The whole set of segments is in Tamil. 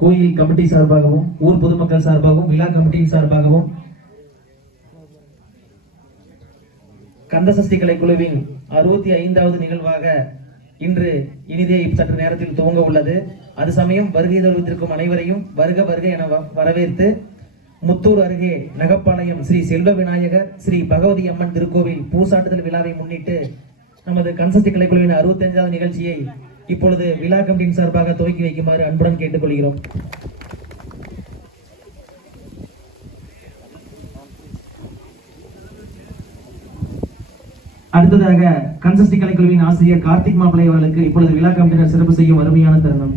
கோயில் கமிட்டி சார்பாகவும் ஊர் பொதுமக்கள் சார்பாகவும் விழா கமிட்டியின் சார்பாகவும் கந்தசஷ்டி கலைக்குழுவின் 65வது நிகழ்வாக இன்று இனிதே சற்று நேரத்தில் துவங்க உள்ளது. அது சமயம் வருகை தருவதற்கும் அனைவரையும் வருக வருக என வரவேற்று முத்தூர் அருகே நகப்பாளையம் ஸ்ரீ செல்வ விநாயகர் ஸ்ரீ பகவதி அம்மன் திருக்கோவில் பூசாட்டுதல் விழாவை முன்னிட்டு நமது கந்தசஷ்டி கலைக்குழுவின் 65வது நிகழ்ச்சியை இப்பொழுது விழா கமிட்டியின் சார்பாக துவக்கி வைக்குமாறு அன்புடன் கேட்டுக்கொள்கிறோம். அடுத்ததாக கந்தசஷ்டி கலைக்குழுவின் ஆசிரியர் கார்த்திக் மாப்பிள்ளை அவர்களுக்கு இப்பொழுது விழா கமிட்டியினர் சிறப்பு செய்யும் அருமையான தருணம்.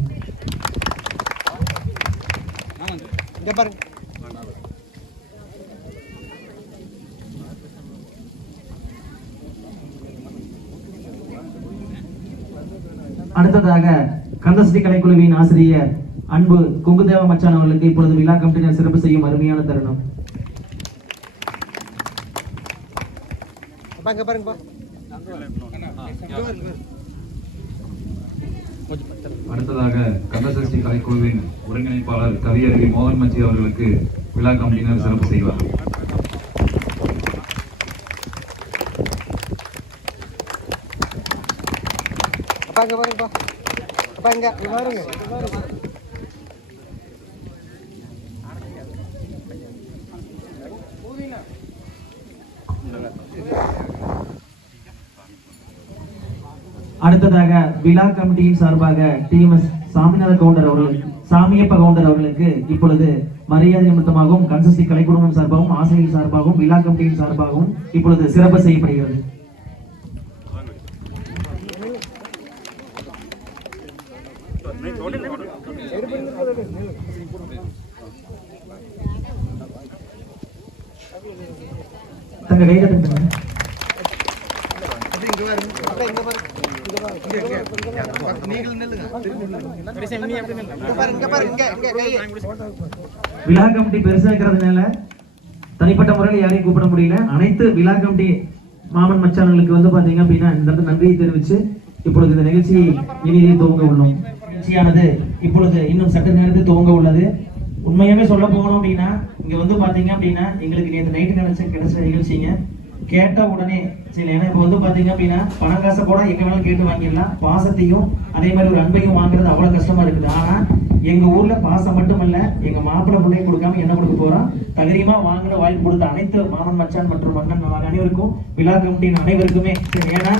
அடுத்ததாக கந்தசஷ்டி கலைக்குழுவின் ஆசிரியர் அன்பு குங்குதேவ மச்சான் அவர்களுக்கு இப்பொழுது விழா கமிட்டியினர் சிறப்பு செய்யும் அருமையான தருணம். அடுத்ததாக கந்தசஷ்டி கலைக்குழுவின் ஒருங்கிணைப்பாளர் கவியரவி மோகன் மச்சி அவர்களுக்கு விழா கமிட்டியினர் சிறப்பு செய்வார். அடுத்ததாக விழா கமிட்டியின் சார்பாக TMS சாமிநாத கவுண்டர் அவர்களுக்கு சாமியப்ப கவுண்டர் அவர்களுக்கு இப்பொழுது மரியாதை நிமித்தமாகவும் கந்தசஷ்டி கலைக்குழுவின் சார்பாகவும் ஆசிரியர் சார்பாகவும் விழா கமிட்டியின் சார்பாகவும் இப்பொழுது சிறப்பு செய்யப்படுகிறது. தங்க கைதட்டுங்க. விழா கமிட்டி பெருசா இருக்கிறதுனால தனிப்பட்ட முறையில் யாரையும் கூப்பிட முடியல. அனைத்து விழா கமிட்டி மாமன் மச்சான்களுக்கு வந்து பாத்தீங்க அப்படின்னா இந்த இடத்துல நன்றியை தெரிவிச்சு இப்பொழுது இந்த நிகழ்ச்சி இனிதே துவங்க உள்ளோம். நிகழ்ச்சியானது இப்பொழுது இன்னும் சற்று நேரத்தில் துவங்க உள்ளது. உண்மையாவே சொல்ல போகணும் அப்படின்னா இங்க வந்து பாத்தீங்க அப்படின்னா எங்களுக்கு நேற்று நைட்டு கிடைச்ச நிகழ்ச்சிங்க கேட்ட உடனே சரி. ஏன்னா இப்ப வந்து பாத்தீங்க அப்படின்னா பணம் காசை கூட எங்க வேணாலும் கேட்டு வாங்கிடலாம். பாசத்தையும் அதே மாதிரி ஒரு அன்பையும் வாங்குறது அவ்வளவு கஷ்டமா இருக்குது. ஆனா எங்க ஊர்ல பாசம் மட்டுமல்ல, எங்க மாப்பிள்ளை பிள்ளையை கொடுக்காம என்ன கொடுக்க போறோம், தகரியமா வாங்குற வாய்ப்பு கொடுத்த அனைத்து மாமன் மச்சான் மற்றும் அண்ணன் அனைவருக்கும் விழா கமிட்டியின் அனைவருக்குமே சரி. ஏன்னா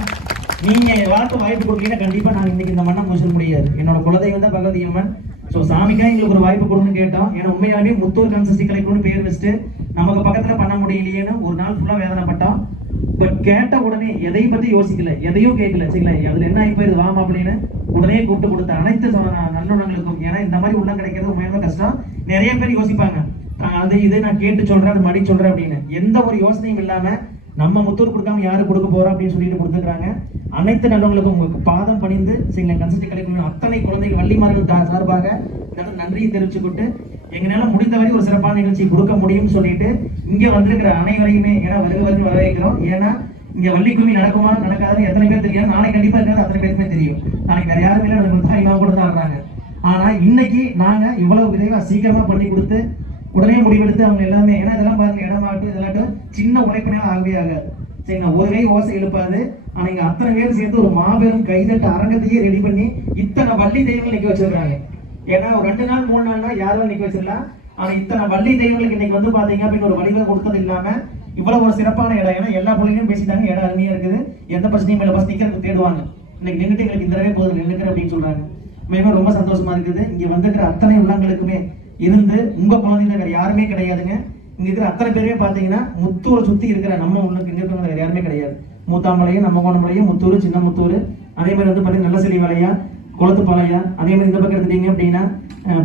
நீங்க எல்லாருக்கும் வாய்ப்பு கொடுக்கலன்னா கண்டிப்பா நான் இன்னைக்கு இந்த மண்ணை முடிச்சிட முடியாது. என்னோட குலதெய்வம் தான் பகவதி அம்மன். ஸோ சாமிக்கா எங்களுக்கு ஒரு வாய்ப்பு கொடுன்னு கேட்டோம். ஏன்னா உண்மையாவே முத்தூர் கந்தசஷ்டி கலைக்குழுன்னு பேர் வச்சுட்டு நமக்கு பக்கத்துல பண்ண முடியலையேன்னு ஒரு நாள் ஃபுல்லா வேதனைப்பட்டோம். பட் கேட்ட உடனே எதை பத்தி யோசிக்கல, எதையும் கேட்கல சரிங்களா. அதுல என்ன ஆகி போயிருது வாமா அப்படின்னு உடனே கூப்பிட்டு கொடுத்த அனைத்து நல்லுணங்களுக்கும். ஏன்னா இந்த மாதிரி உள்ள கிடைக்கிறது உண்மையான கஷ்டம். நிறைய பேர் யோசிப்பாங்க அது இது நான் கேட்டு சொல்றேன் அது மடி சொல்றேன் அப்படின்னு. எந்த ஒரு யோசனையும் இல்லாம நம்ம முத்தூர் கொடுக்காம யாரு கொடுக்க போறோம் அப்படின்னு சொல்லிட்டு கொடுத்துருக்காங்க. அனைத்து நல்லவங்களுக்கும் உங்களுக்கு பாதம் பணிந்து சரிங்களா கந்தசஷ்டி கலைக்குழு அத்தனை குழந்தைகள் வள்ளிமார்கள் சார்பாக நன்றியை தெரிவிச்சுக்கிட்டு எங்களால முடிந்தவரை ஒரு சிறப்பான நிகழ்ச்சி கொடுக்க முடியும்னு சொல்லிட்டு இங்க வந்திருக்கிற அனைவரையுமே ஏன்னா வருக வரவேற்கிறோம். ஏன்னா இங்க வள்ளிக்கும்மி நடக்குமா நடக்காதுன்னு எத்தனை பேர் தெரியும். நாளைக்கு கண்டிப்பா இருக்காது அத்தனை பேருக்குமே தெரியும். நாளைக்கு வேற யாருமே இல்லை, தாய்மா கூட தான் ஆடுறாங்க. ஆனா இன்னைக்கு நாங்க இவ்வளவு விரைவா சீக்கிரமா பண்ணி கொடுத்து உடனே முடிவெடுத்து அவங்க எல்லாமே ஏன்னா இதெல்லாம் பாருங்க இடமாட்டும் இதெல்லாட்டும் சின்ன உழைப்பினால ஆகவே ஆகாது சரிங்களா. ஒரு கை ஓசை எழுப்பாது. ஆனா இங்க அத்தனை பேர் சேர்த்து ஒரு மாபெரும் கைதட்டு அரங்கத்தையே ரெடி பண்ணி இத்தனை வள்ளி தெய்வங்கள் நிக்க வச்சிருக்காங்க. ஏன்னா ஒரு 2 நாள் 3 நாள்னா யாரும் நிக்க வச்சிடலாம். ஆனா இத்தனை வள்ளி தெய்வங்களுக்கு இன்னைக்கு வந்து பாத்தீங்க அப்படின்னு ஒரு வழிவகை கொடுத்தது இல்லாம இவ்வளவு ஒரு சிறப்பான இடம். ஏன்னா எல்லா பிள்ளைங்களும் பேசிட்டாங்க இடம் அருமையா இருக்குது, எந்த பிரச்சனையும் இல்லை, பஸ் நிக்கிறதுக்கு தேடுவாங்க. இன்னைக்கு நின்றுட்டு எங்களுக்கு இந்த தடவை போதும் நின்றுக்கிற அப்படின்னு சொல்றாங்க. மேலும் ரொம்ப சந்தோஷமா இருக்குது. இங்க வந்துக்கிற அத்தனை உள்ளங்களுக்குமே இருந்து உங்க குழந்தைங்க வேற யாருமே கிடையாதுங்க. இங்க இருக்கிற அத்தனை பேருமே பாத்தீங்கன்னா முத்தூரை சுத்தி இருக்கிற நம்ம உள்ளுக்கு இங்க இருக்கிறவங்க வேற யாருமே கிடையாது. மூத்தாமலையும் நம்ம கோணமலையும் முத்தூர் சின்ன முத்தூர் அதே மாதிரி வந்து பாத்தீங்கன்னா நல்ல செலி வலையா குளத்துப்பாளையா அதே மாதிரி இந்த பக்கம் எடுத்துட்டீங்க அப்படின்னா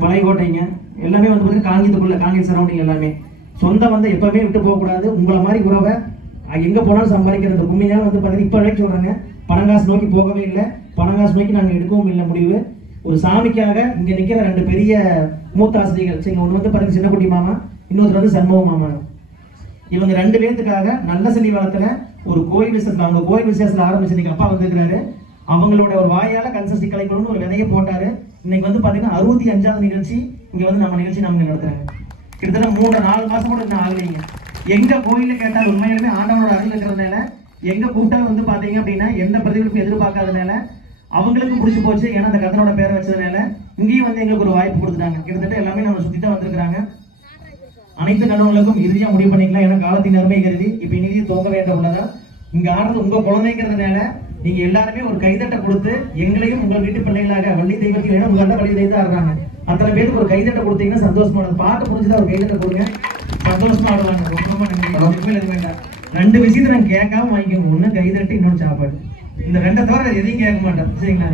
பழையகோட்டைங்க எல்லாமே வந்து பாத்தீங்கன்னா காங்கியத்துக்குள்ள காங்கிய சரௌண்டிங் எல்லாமே சொந்தம் வந்து எப்பவுமே விட்டு போக கூடாது. உங்களை மாதிரி உறவை எங்க போனாலும் சம்பாதிக்கிற இந்த கும்மியால வந்து பாத்தீங்கன்னா இப்ப வரைக்கும் சொல்றாங்க பணங்காசு நோக்கி போகவே இல்லை, பணங்காசு நோக்கி நாங்க எடுக்கவும் இல்லை முடிவு. ஒரு சாமிக்காக இங்க நிக்கிற 2 பெரிய மூத்த ஆசிரியர்கள் சரி. ஒன்று வந்து பாருங்க சின்னக்குட்டி மாமா, இன்னொருத்தர் வந்து சண்முக மாமா. இவங்க 2 பேர்த்துக்காக நல்ல செல்லிவாளத்துல ஒரு கோயில் விசேஷத்துல அவங்க கோயில் விசேஷத்துல ஆரம்பிச்சு இன்னைக்கு அப்பா வந்திருக்கிறாரு. அவங்களோட ஒரு வாயால கந்தசஷ்டி கலைக்குழுன்னு ஒரு விதையை போட்டாரு. இன்னைக்கு வந்து பாத்தீங்கன்னா 65வது நிகழ்ச்சி இங்க வந்து நம்ம நிகழ்ச்சி நம்ம நடத்துறாங்க. கிட்டத்தட்ட 3-4 மாசம் கூட இன்னும் ஆகலைங்க. எங்க கோயில கேட்டால் உண்மையிலுமே ஆண்டவனோட அருள் இருக்கிறதுனால எங்க கூட்டம் வந்து பாத்தீங்க அப்படின்னா எந்த பிரதிபலிப்பும் எதிர்பார்க்காதனால அவங்களுக்கும் பிடிச்சி போச்சு. ஏன்னா அந்த கதனோட பேரை வச்சதுனால இங்கேயும் வந்து எங்களுக்கு ஒரு வாய்ப்பு கொடுத்துட்டாங்க. கிட்டத்தட்ட எல்லாமே நம்ம சுத்தி தான் வந்திருக்கிறாங்க. அனைத்து கணவர்களுக்கும் இறுதியா முடிவு பண்ணிக்கலாம். ஏன்னா காலத்தின் அருமை கருதி இப்ப இறுதி துவங்க வேண்டாம் உள்ளதா. இங்க ஆடுறது உங்க குழந்தைங்கிறதுனால நீங்க எல்லாருமே ஒரு கைதட்டை கொடுத்து எங்களையும் உங்கள் வீட்டு பிள்ளைகளாக வள்ளி தெய்வத்தையும் உங்கள்ட்ட வள்ளி தெய்வத்தை ஆடுறாங்க. அத்தனை பேருக்கு ஒரு கைதட்டை கொடுத்தீங்கன்னா சந்தோஷமா இருக்கும். பாட்டு புரிஞ்சுதான் ஒரு கைதட்டை கொடுங்க, சந்தோஷமா ஆடுவாங்க. ரொம்ப நன்றி. வேண்டாம் 2 விஷயத்தை நான் கேட்காம வாங்கிக்கோங்க. ஒண்ணு கைதட்டு, இன்னொன்று சாப்பாடு. இந்த 2 தவிர எதையும் கேட்க மாட்டேன். சரிங்களா?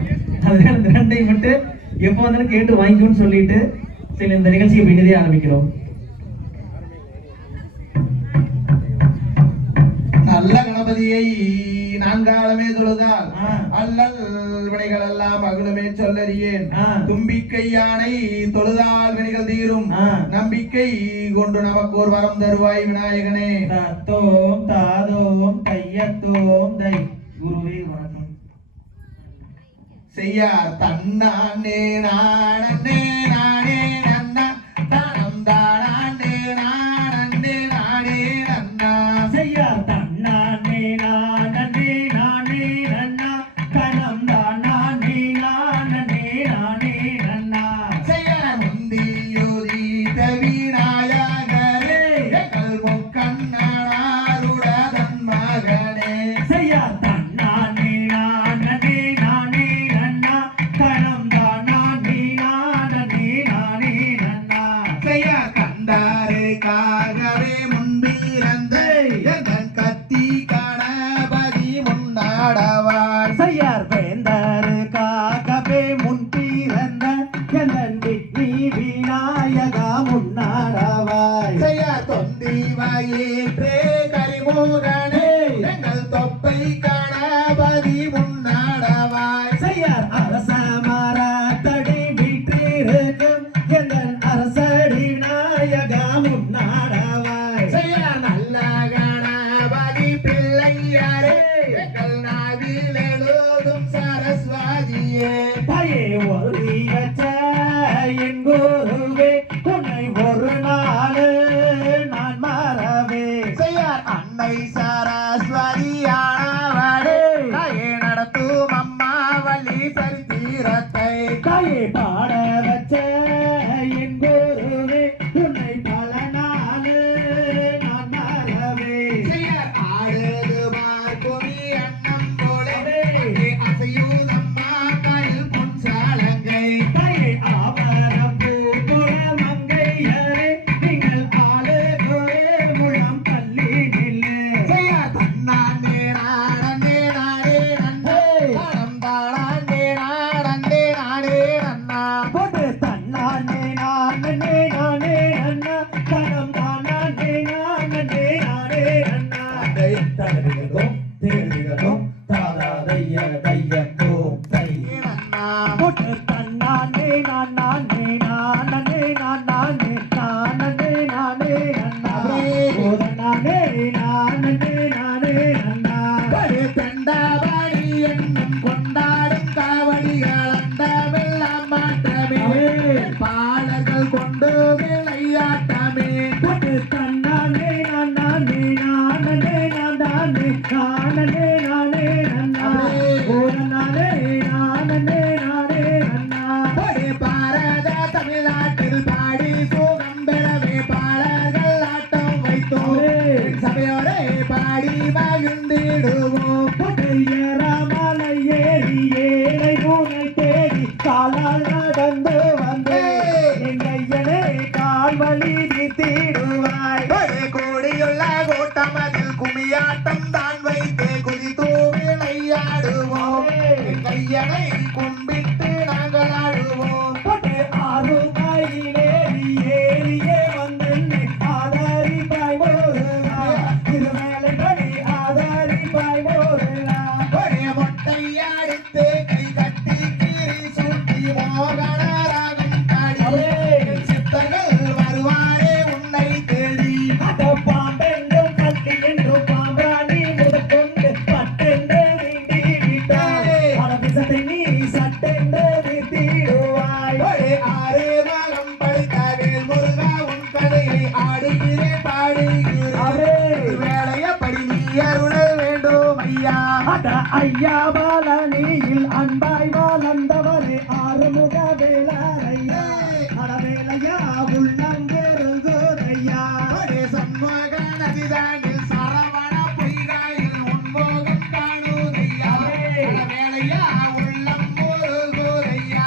அதனால இந்த 2ஐயும் மட்டும் எப்போ வந்தாலும் கேட்டு வாங்கிக்கோன்னு சொல்லிட்டு சரி இந்த நிகழ்ச்சியை பின்னதே ஆரம்பிக்கிறோம். நல்ல கணபதியை நான்காலமே தொழுதால் அல்லல் வினைகள் எல்லாம் அகலுமே சொல்லறியேன். தும்பிக்கை யானை தொழுதால் வினைகள் தீரும். நம்பிக்கை கொண்டு நமக்கு ஒரு வரம் தருவாய் விநாயகனே. தத்தோம் தாதோம் தையத்தோம் தை. குருவே வணக்கம். செய்யார் தன்னானே நானே நானே நன்னா தானம் தானே நானே நானே நன்னா. செய்யார் தன்னானே நானே நானே நன்னா கணம் தானே நானே நானே நன்னா. செய்யார் முந்தியோதி தவிநாயகரே எங்கள் முக்கண்ணனாருட தன் மகனே. செய்யார் தன்னானே நானே நானே நன்னா கணம் தானே நானே நானே நன்னா. செய்யார் கண்டாருக்காகவே முன்பிறந்த எங்கள் கத்தி கணபதி முன்னாடவாள். செய்யார் வேந்தருக்காகவே முன் பிறந்த எந்தன் விக்னி விநாயகா முன்னாடவாய். செய்யார் தொந்தி வயிற்றே கரிமுகனே எங்கள் தொப்பை கணபதி முன்னாடவாய். செய்யார் அரச மரத்தடி வீற்றிருக்கும் எந்தன் அரசடி நாயகா முன்னாடவாய். செய்யார் நல்ல கணபதி பிள்ளையாரே எங்கள் நாவில் எழுதும் சரஸ்வதியே. தாயே ஒருவி வச்ச என் குருவே உன்னை ஒரு நாள் நான் மறவே. செய்யார் அன்னை சரஸ்வதியானவளே தாயே நடத்தும் அம்மா வழி சரித்திரத்தை. தாயே பாட வச்ச என் குருவே உன்னை பல நாள் நான் மறவே. செய்யார் ஆடுது பார்க்குமி அன்னம் போலவே அசையூதம்மா கையில் பொன்சாலங்கை. தாயே ஆபரம் பூப்புற மங்கையரே நீங்கள் ஆளுகோரே முழம் பள்ளி நில்லு. செய்யார் தன்னானே நானே நானே நன்னே தானம் தானே நானே நானே நன்னா. போட்டு தன்னானே நானே நானே நன்னா கணம் தானே நானே நானே நன்னா. தகதிகதோம் தேடிகதோம் தாதா தைய தையத்தோம் தை. நன்னா போட்டு தன்னானே நானே நானே நானே நானே நானே நன்னா. போதனானே நானே நானே நன்னா. ஒரு தண்டாவடி என்னும் கொண்டாடும் காவடிகள் அண்டமெல்லாம் மாற்றமே பாலர்கள் கொண்டு விளையாட்டமே. போட்டு தன்னானே நானே நானே நானே நானே நானே நன்னா. போதனானே நானே நானே நன்னா. ஒரு பாரத தமிழ்நாட்டில் பாடி சுகம் பெறவே பாலர்கள் ஆட்டம் வைத்தோம் சபையோரே பாடி மகிழ்ந்திடுவோம். போட்டு ஏறாமலை ஏறி ஏழை பூனை தேடி காலால் நடந்து வந்து எங்கையனே கால்வழி தீடுவாய். ஒரு கூடியுள்ள கூட்டம் அதில் குமியாட்டம் தான் வைத்து குதித்து விளையாடுவோம். கையனை கும்பிட்டு நாங்கள் ஆடுவோம். போட்டு ஆறு கையிலேறி ஏறியே வந்து ஆதாரிப்பாய் போருலா. திருமேலை ஆதாரிப்பாய் போருலா. ஒரு மொட்டை அடித்து கை கட்டி கீறி சுட்டி மோகனரா ஐயா பாலனியில் அன்பாய் வளர்ந்தவரே ஆறுமுக வேளாரையா அடவேலையா உள்ளம் பெருங்கோதையா சண்முக நதிதானில் சரவண பொய்காயில் உன்மோகம் காணுதையா வேலையா உள்ளம் முருகுதையா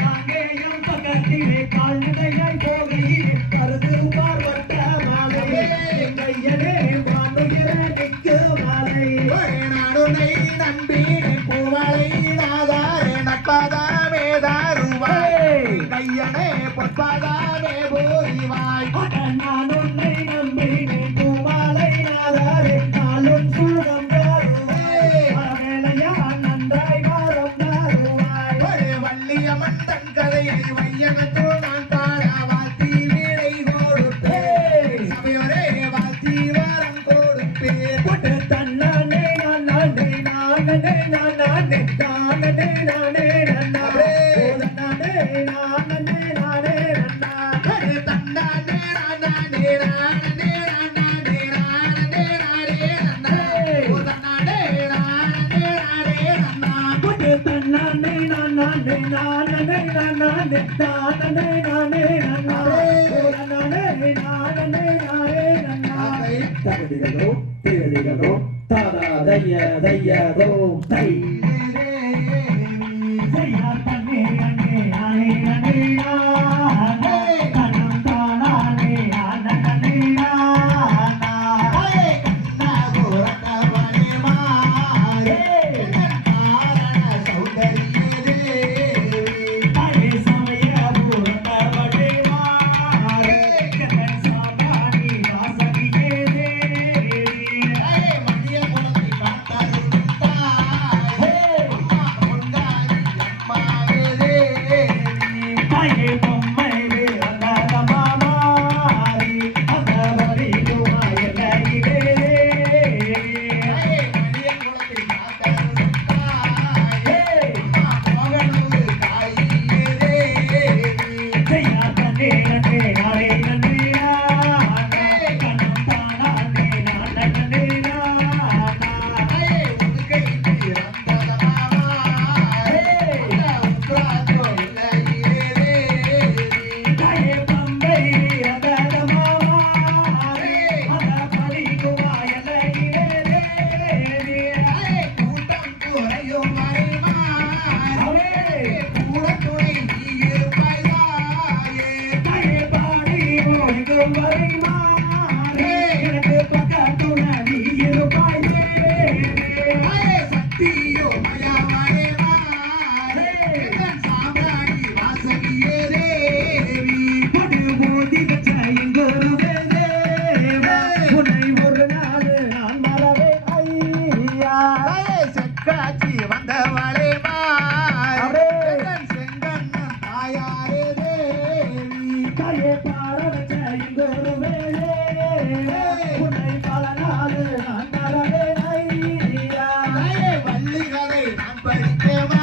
காங்கேயம் பக்கத்திலே கால்நடையாய் போகையிலே கருது பார்வட்ட மாலை கையனே வானுயிர நிற்க மாலை நாடுனை நம்பினே பூவளை நாதாரே நட்பதாமே தாருவாய் கையனே பொற்பாதாமே போரிவாய் நான் உன்னை நம்பினேன் பூமாலை நாதாரே நாளும் சுகம் வேலையா நன்றாய் வாரம் நாருவாய் வள்ளியம்மன் தன் கதையை வையனத்தோ நான் பாட வாத்தி வீடை கொடுப்பேன் சபையோரே வாத்தி வாரம் கொடுப்பேன் போட்டு தன்னானே நானே நானே நானே நானே நானே நானே நானே நானே நானே தன்னானே நானே நானே நானே நானே நானே தன்னானே நானே நானே நன்னா போட்டு தன்னானே நானே நானே நானே நானே நானே நானே நானே நானே தகதிகளோ திகதிகளோ தாதா தைய தையதோ தை செய்யா தன்னே அன்னே ஆனே அன்னே ஆனே கணம் தானானே ஆனே ஆனா கண்ணா கோரத்தவனே மாயே காரண சௌந்தரியே தாயே சமய பூர்ணவடே மாரே கணம் சாமானி வாசகியே தேவி மணிய குலத்தை காத்தாருந்தாய் அம்மா பொங்காரி அம்மாவே தேவி தாயே பொம்மை வேறந்த மாமாரி அந்தவரி துமாயலையே மணிய குலத்தை காத்தாருந்தாய் அம்மா மகனூர் தாயே தேவி செய்யா தன்னே நன்னே நானே நன்னே நானே கணம் தானானே நானே நானா உடுக்கை பிறந்ததமாவாய் உத்ராதோ இல்லையே தேவி தாயே பம்பை அந்தத மாமாரி அந்தவரி துமாயலையே கூட்டம் குறையும் மறைமாறே கூட துணை நீ இருப்பாயே தாயே பாடி ஓய்கும் வரை மாறே எனக்கு பக்கத்துணை நீ இருப்பாயே சக்தியோ மயவனே மாறே சாம்ராணி வாசகியே தேவி படு மோதி வச்ச எங்கொருவே தேவா உன்னை ஒரு நாள் நான் மறவே ஐயா செக்காட்சி வந்தவளே மாறே செங்கண்ணன் தாயாரே தேவி தாயே பாட வச்ச எங்கொருவே உன்னை பல நாள் நான் மறவே ஐயா வள்ளிகளை நான் படிக்கவா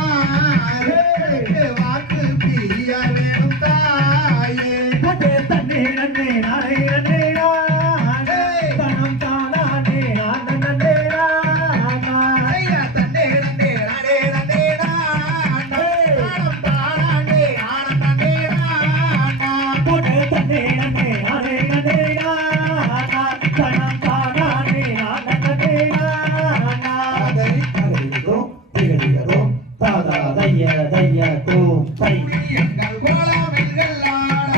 வாக்கு பிரிய வேணும் தாயே பட்டு தன்னே நன்னே நானே நன்னே நானே தனம் தானானே நானே நன்னே நானா ஐயா தன்னே நன்னே நானே நன்னே நானே நானம் தானானே ஆனந்தனே நானா போட்டு தன்னே நன்னே நானே நன்னே நானா தனம் தானானே நானே நன்னே நானா தகதிகளோ திகதிகளோ தாதா தைய தையதோ தை எங்கள் கோலமெல்கள் ஆட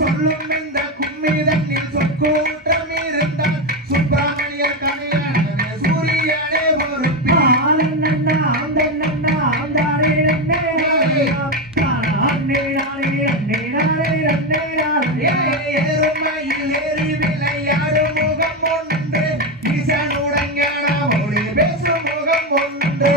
சொல்லும் இந்த கும்மிதனில் சொற்கூட்டம் இருந்தால் சுப்பிரமணியர் கதையான சூரியனே பொறுப்பி ஏறுமையில் ஏறி விளையாடும் முகம் ஒன்று ஈசனுடன் ஞானமொழி பேசும் முகம் ஒன்று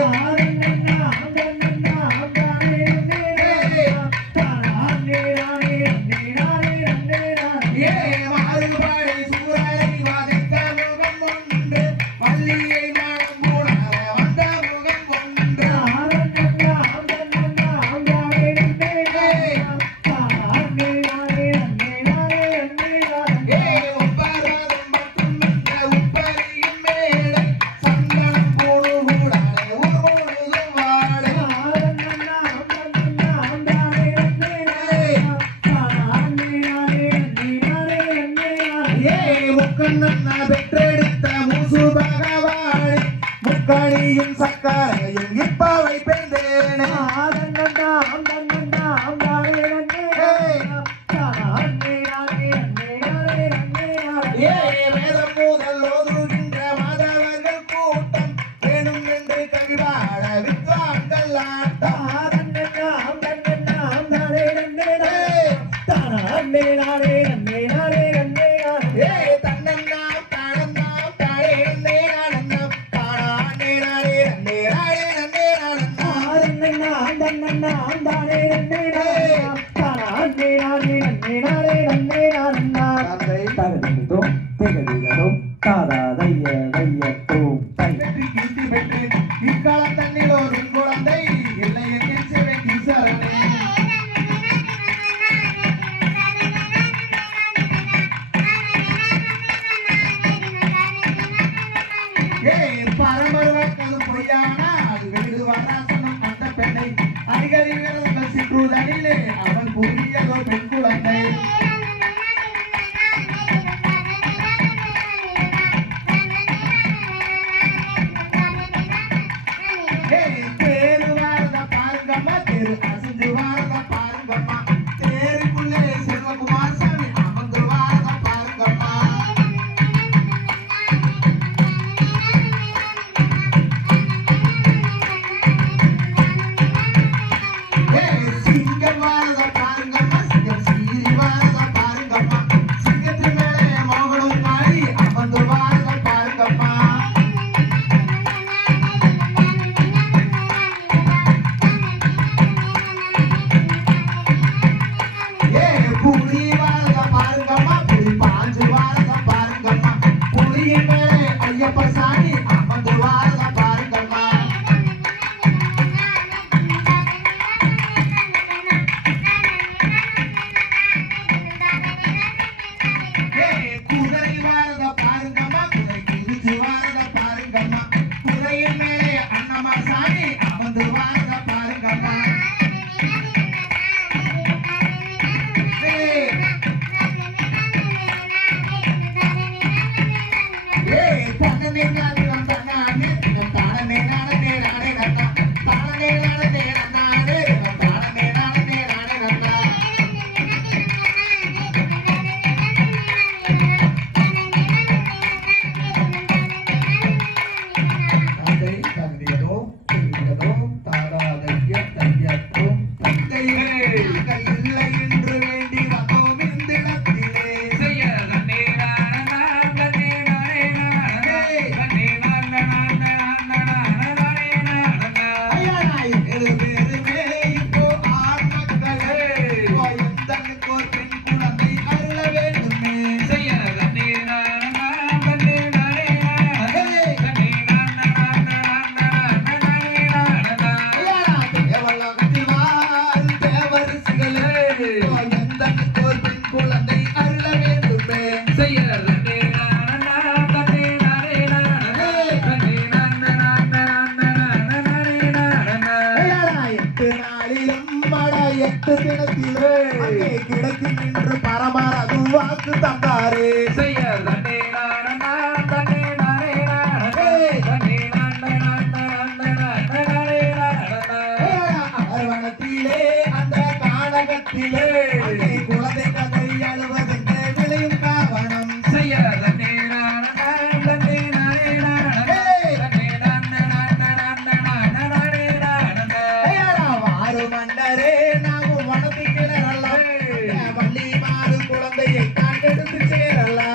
மாறுபாடை சூழலை வதைத்த முகம் ஒன்று பள்ளியை மனம் கூடாத வந்த முகம் ஒன்று சக்கரையும் இப்ப வைப்பேந்தேனே வேதம் முதல் ஓதுகின்ற மாதவர்கள் கூட்டம் வேணும் என்று கவிவாட வித்வான்கள் ஆட்டம் தன்னன்னாம் தானன்னாம் தானே நன்னே நானன்னாம் தானே நானே நன்னே நானே நன்னே இக்காலம் தண்ணில் ஒரு குழந்தை இல்லை என் சேவை கிசரணே பரமருவக்கது பொய்யானா அது வெளிது வராசனம் அந்த பெண்ணை அடிகளில் சிற்றுதனிலே அவன் புதியதோ பெண் குழந்தை தேரு வாரத பாருங்கம்மா தேரு அசைஞ்சு வாரத பாருங்கம்மா தேருக்குள்ளே செல்வகுமார் சாமி அமர்ந்து வாரத பாருங்கம்மா சிங்கம் வாரத பாருங்கம்மா சிங்கம் சீரி வாரத பாருங்கம்மா சிங்கத்து மேலே மோகனும் மாறி அமர்ந்து வாரத பாருங்கம்மா புலி வாரத பாருங்கம்மா புலி பாஞ்சு வாரத பாருங்கம்மா புலியின் மேலே ஐயப்ப சாமி அமர்ந்து வாரத பாருங்கம்மா குதிரை வாரத பாருங்கம்மா குதிரை குதிச்சு வாரத பாருங்கம்மா குதிரையின் மேலே அண்ணம்மா சாமி அமர்ந்து வாரத பாருங்கம்மா தன்னே நானம் தன்னானே தானே நானே நானே நன்னா தானே நானே நன்னானே தானே நானே நானே நன்னா தந்தை தந்தையதோ திருவிழதோ தாராதைய தையத்தோ தந்தையே இல்லை என்று வேண்டி வந்தோம் இந்திடத்திலே எட்டு தினத்திலே கிடைக்கு நின்று பரமரது வாக்கு தந்தாரே அரவணத்திலே அந்த கானகத்திலே குழந்தை கதை அழுவதென்று விளையும் காரணம் மன்னரே நாமும் வனத்து கிளறலாம் வள்ளி மாறு குழந்தையை தான் எடுத்து சேரலாம்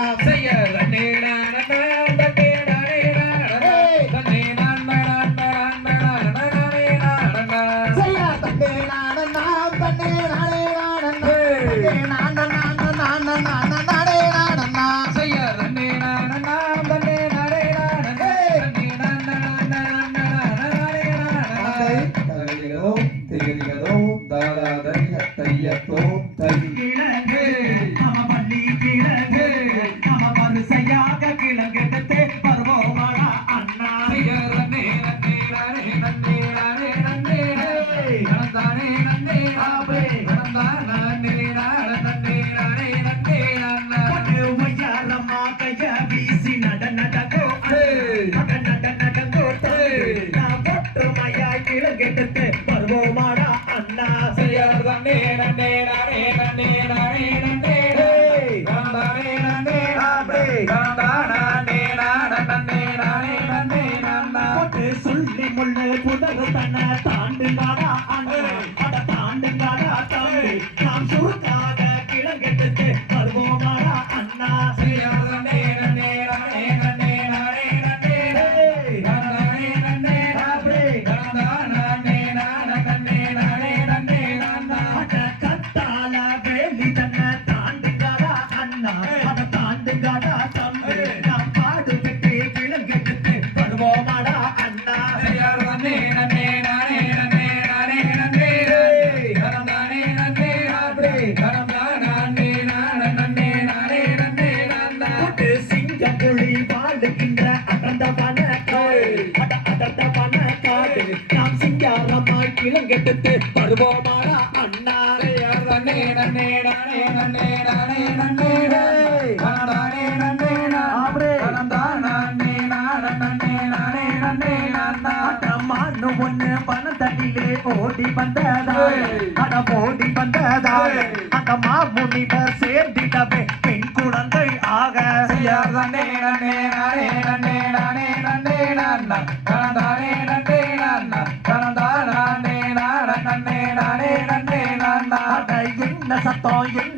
மானு ஒண்ணு பணத்தடியிலே ஓடி வந்ததாய் அட ஓடி வந்ததாய் அந்த மாமுனிவர் சேர்ந்திடவே பெண் குழந்தை ஆக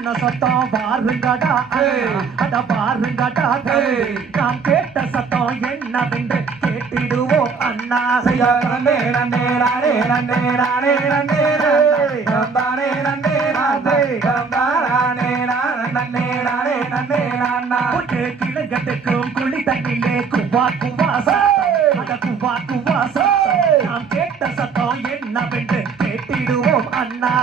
என்ன சத்தம் பாருங்கடா அட பாருங்கடா நாம் கேட்ட சத்தம் என்னவென்று கேட்டிடுவோம் அண்ணா கிழங்கட்டுக்கும் குழி தண்ணிலே குவா குவா அட குவா குவா நாம் கேட்ட சத்தம் என்னவென்று கேட்டிடுவோம் அண்ணா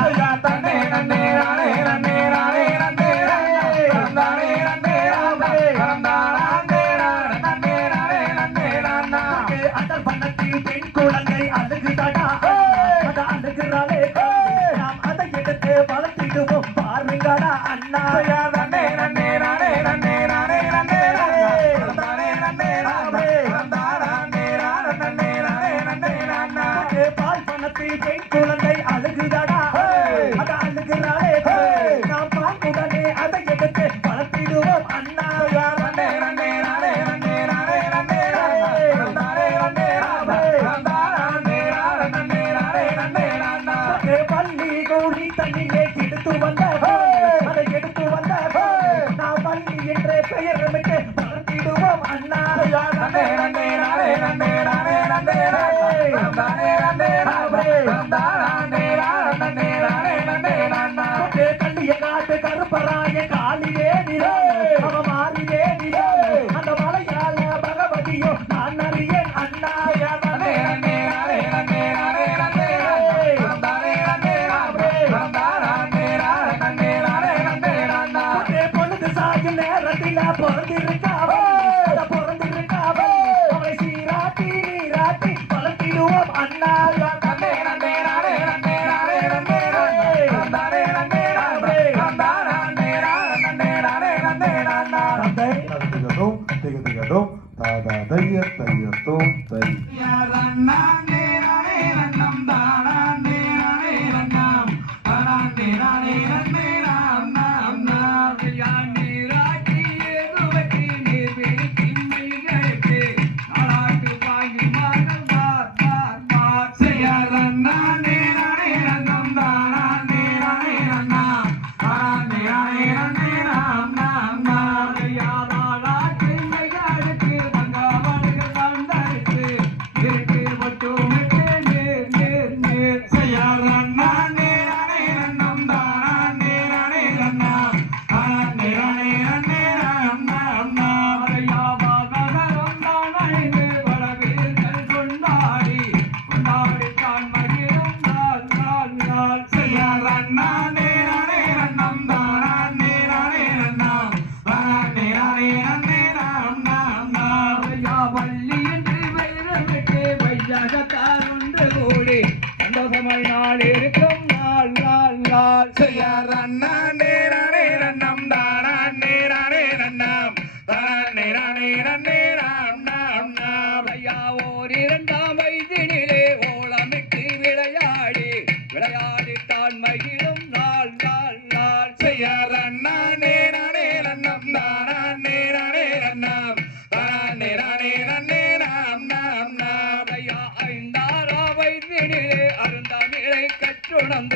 அதர் பண்ணத்தில் பெண் குழந்தை அழுகுதடா அத அழுகுறாளே நாம் அதை எடுத்து வளர்த்திடுவோம் பாருங்கடா அண்ணா பால் பண்ணத்தில் பெண் குழந்தை அழுகுதடா அத அழுகுறாளே நாம் பாக்குடனே அதை எடுத்து வளர்த்திடுவோம் அண்ணா பள்ளி கௌரி தண்ணிலே எடுத்து வந்த அதை எடுத்து வந்த நான் பள்ளி என்ற பெயரமிட்டு வளர்த்திடுவோம் அண்ணா கண்ணிய காட்டு கருப்பராய காலிலே நிலே அவ மாறிலே நிலே அந்த மலையாள பகவதியோ நான் அறியேன் அண்ணா பொழுது சாயும் நேரத்தில பிறந்திருக்காவோ பிறந்திருக்காவோ அவளை சீராட்டி நீராட்டி வளர்த்திடுவோம் அண்ணா ஓரிரண்டாம் வயதினிலே ஓலமிட்டு விளையாடி விளையாடி தான் மகிழும் நாள் நாள் நாள் செய்யார் அண்ணா நேரானே நன்னம் தானே நானே நன்னாம் தானே நானே நன்னே நாம் நாம் நாம் ஐயா ஐந்தாரா வயதினிலே அருந்தமிழை கற்றுணம்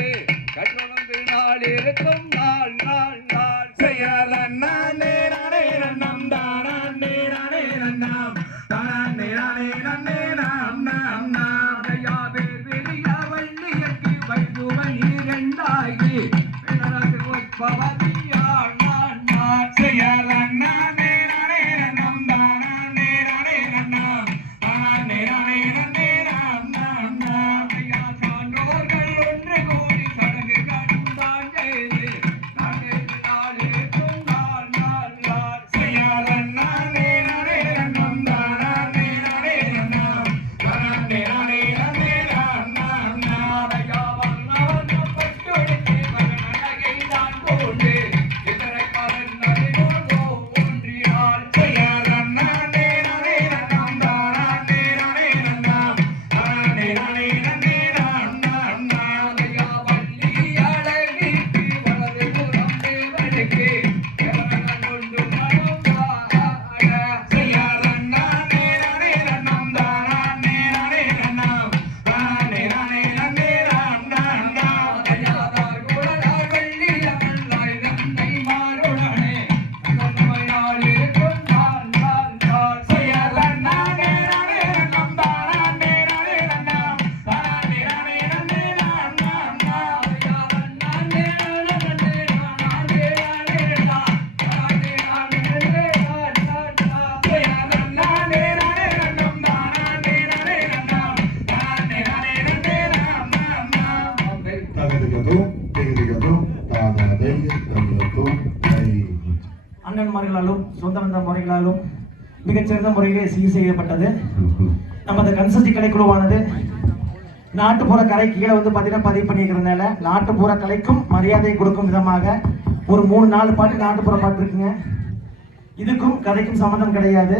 நாயன்மார்களாலும் சொந்த வந்த முறைகளாலும் மிகச்சிறந்த முறையிலே சீர் செய்யப்பட்டது. நமது கன்சல்டி கலைக்குழுவானது நாட்டுப்புற கலை கீழே வந்து பார்த்தீங்கன்னா பதிவு பண்ணிக்கிறதுனால நாட்டுப்புற கலைக்கும் மரியாதை கொடுக்கும் விதமாக ஒரு 3-4 பாட்டு நாட்டுப்புற பாட்டு இருக்குங்க. இதுக்கும் கதைக்கும் சம்பந்தம் கிடையாது.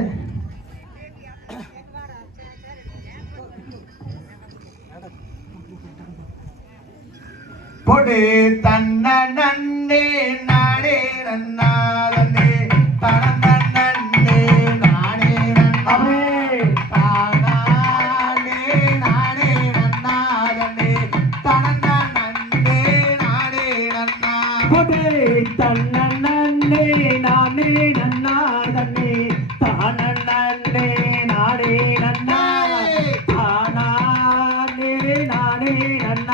பொடு தன்ன நன்னே நாடே நன்னாதே தனந்த நன்னே நாடே நன்னாதே தானானே நாடே நன்னாதே தனந்த நன்னே நாடே நன்னா பொடு தன்ன நன்னே நானே நன்னாதே தானே நாடே நன்னா தானானே நானே நன்னாதே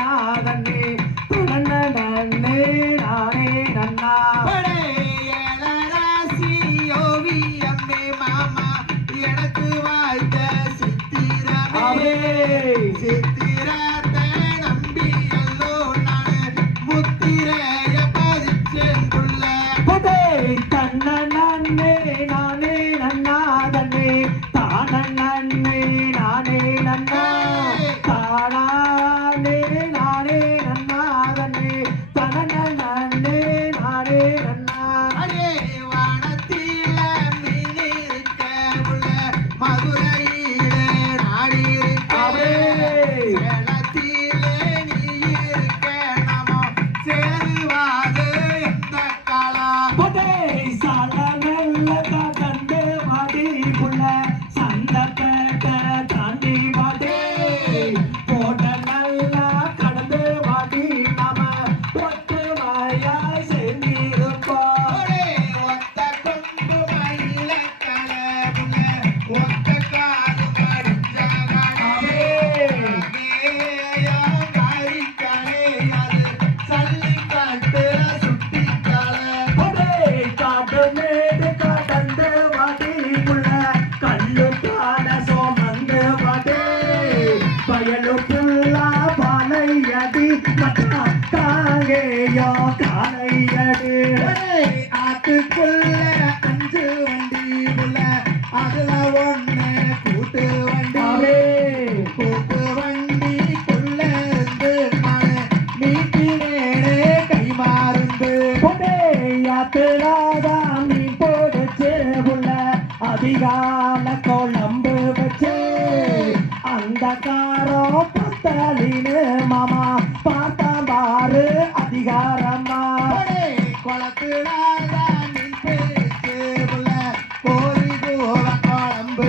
ஆத்துக்குள்ள 5 வண்டி புள்ள அதுல ஒண்ணு கூட்டு வண்டி கூட்டு வண்டிக்குள்ள இருந்து நீட்டினே கை மாறுந்து யாத்திராதான் நீ போடுச்சு புள்ள அதிகால குழம்பு வச்சு அந்த காரோ பத்தலின்னு மாமா பார்த்தா பாரு அதிகாரமா குளத்துலாதான் நீ பேச்சு புள்ள கோரி கோவ குழம்பு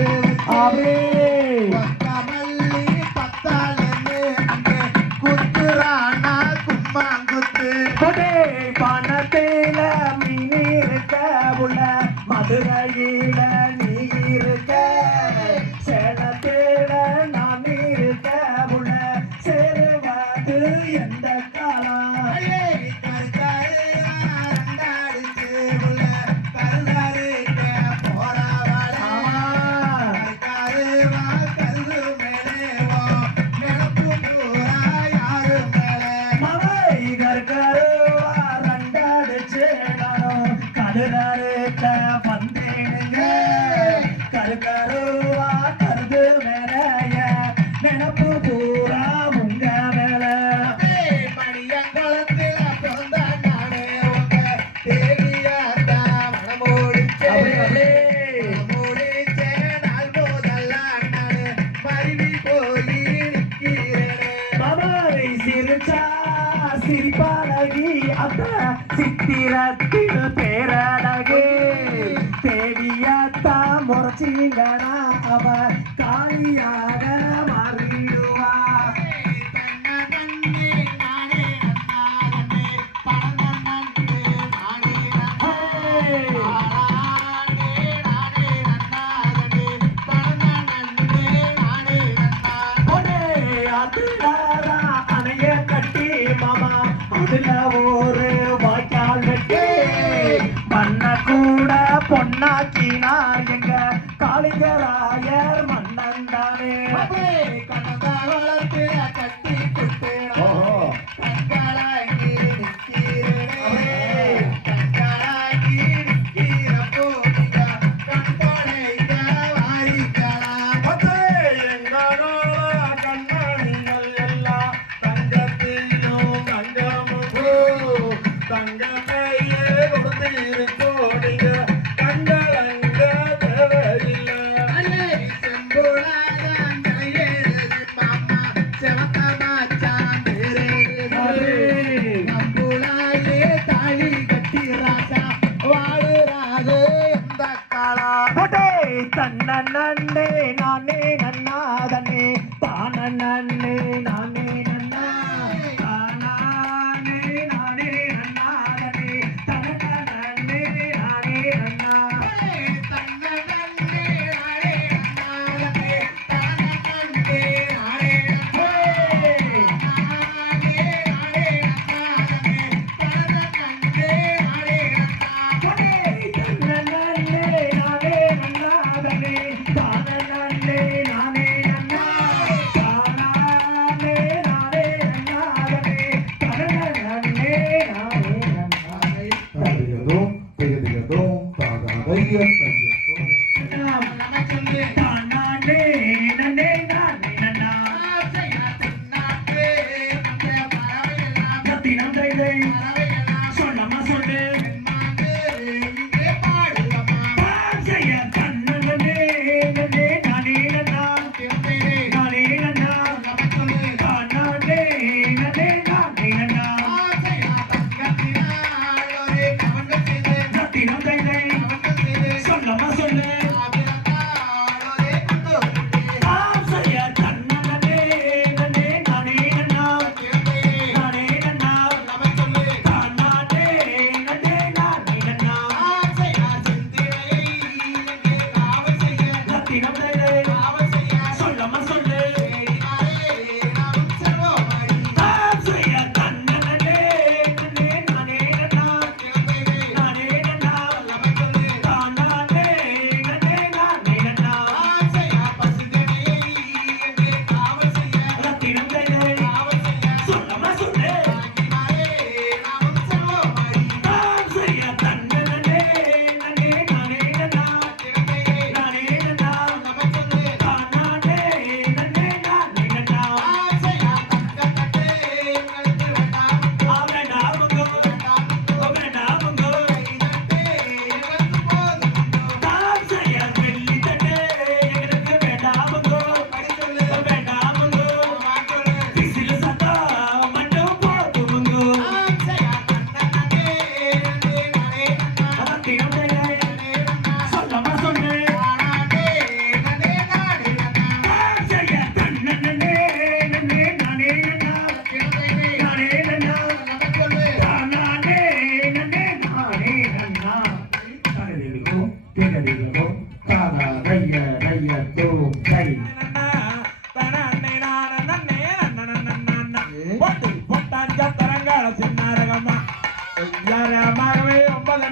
மல்லி பத்தாலன்னு அங்கே குத்துறானா கும்மாங்குத்து பணத்தில மீன் இருக்க உள்ள மதுரையில நீ இருக்க சேலத்தில நான் இருக்க உள்ள சேருவது எந்த காலம் சிரிப்பாளகி அத்த சித்திரத்தில் பேரழகே தேடியத்தா முறைச்சிங்கனா அவ காளியாக மாறிடுவா அணைய கட்டி மாமா அதுல ஒரு வாய்க்கால் வெட்டி பண்ண கூட பொன்னாக்கினா எங்க காளிங்கராயர் மன்னன் தானே கனகாலத்துல கட்டி குட்டு கண்களாங்கி நிற்கிறப்போ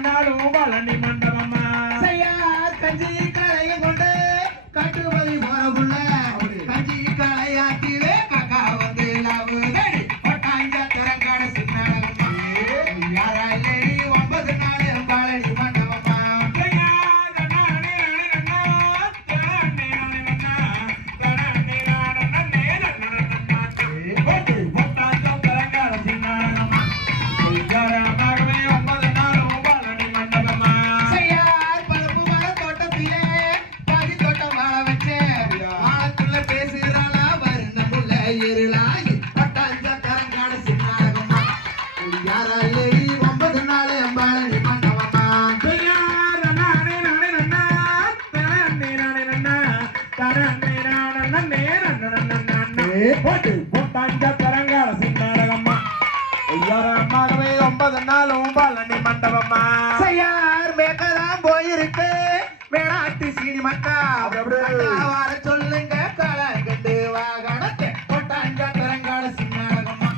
நாளும் பழனி மண்டபமா செய்யார் கஞ்சி களையும் கொண்டு கட்டுமதி போறவுள்ள கஞ்சி களையாத்திலே காக்கா வந்து லாவுதடி பட்டாஞ்ச திறங்காட சின்னாடகமா யாராலே 9 நாள் பழனி மண்டபமா செய்யார் பருப்பு மர தோட்டத்திலே பாதி தோட்டம் வாழ வச்சே ஆழத்துள்ள பேசுகிறாளா வருணமுள்ள இருளாய் பட்டாஞ்ச திறங்காட சின்னாடகமா யாராலே 9 நாள் பழனி மண்டபமா ஐயாரமாகவே 9 நாளும் பழனி மண்டபமா செய்யார் மேக்கதான் போயிருக்கு மேலாட்டு சீனி மக்கா வர சொல்லுங்க காலங்கண்டு வாகனத்தை கொட்டாஞ்ச திறங்கால சின்னாடகமா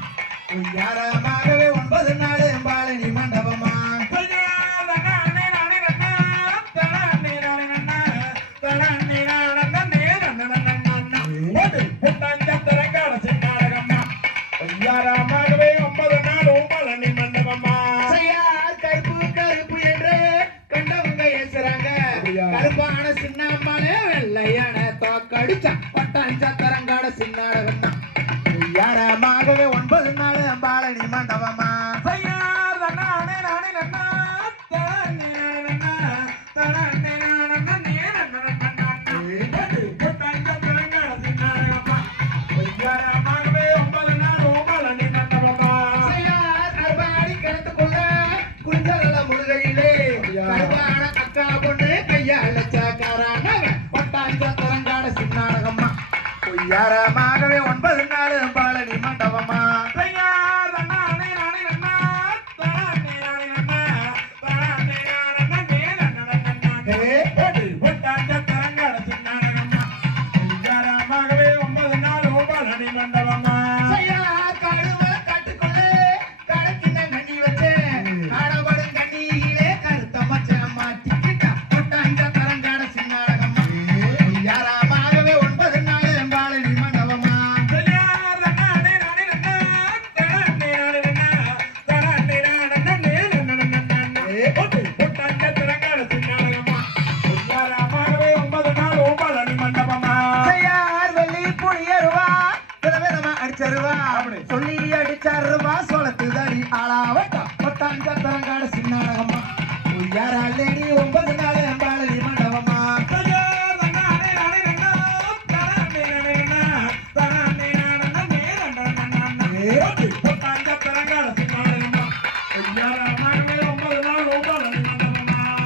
யாரமாகவே 9 நாள் பழனி மண்டபமா ஐயாரமாகவே 9 நாளும் பழனி மண்டபமா செய்யார் கருப்பு கருப்பு என்று கண்டவங்க ஏசுறாங்க கருப்பான சின்னம்மானே வெள்ளையான தோக்கடிச்சா பட்டாஞ்ச திறங்காட சின்னாடகமா யாரமாகவே 9 நாள் பழனி மண்டபமா செய்யார் அறுபாடி கிணத்துக்குள்ள குஞ்சல முருகையிலே கருப்பான அக்கா பொண்ணு கையால சாக்காரானவன் பட்டாஞ்ச திறங்காட சின்னாடகமா யாரமாகவே 9 நாள் பழனி மண்டபமா செய்யார் கடுவ கட்டுக்குள்ளே கடக்கின கண்ணி வச்சே காடபடும் கண்ணியிலே கருத்த மச்சம் மாட்டிக்கிட்டா பட்டாஞ்ச திறங்காட சின்னாடகமா யாரமாகவே 9 நாள் பழனி மண்டபமா செய்யார் வெள்ளி புளியருவா விதவிதமா அடிச்சருவா சொல்லி அடிச்சருவா சோளத்து தடி ஆளாவட்டா பட்டாஞ்ச திறங்காட சின்னாடகமா யாராலே 9 நாள் பழனி மண்டபமா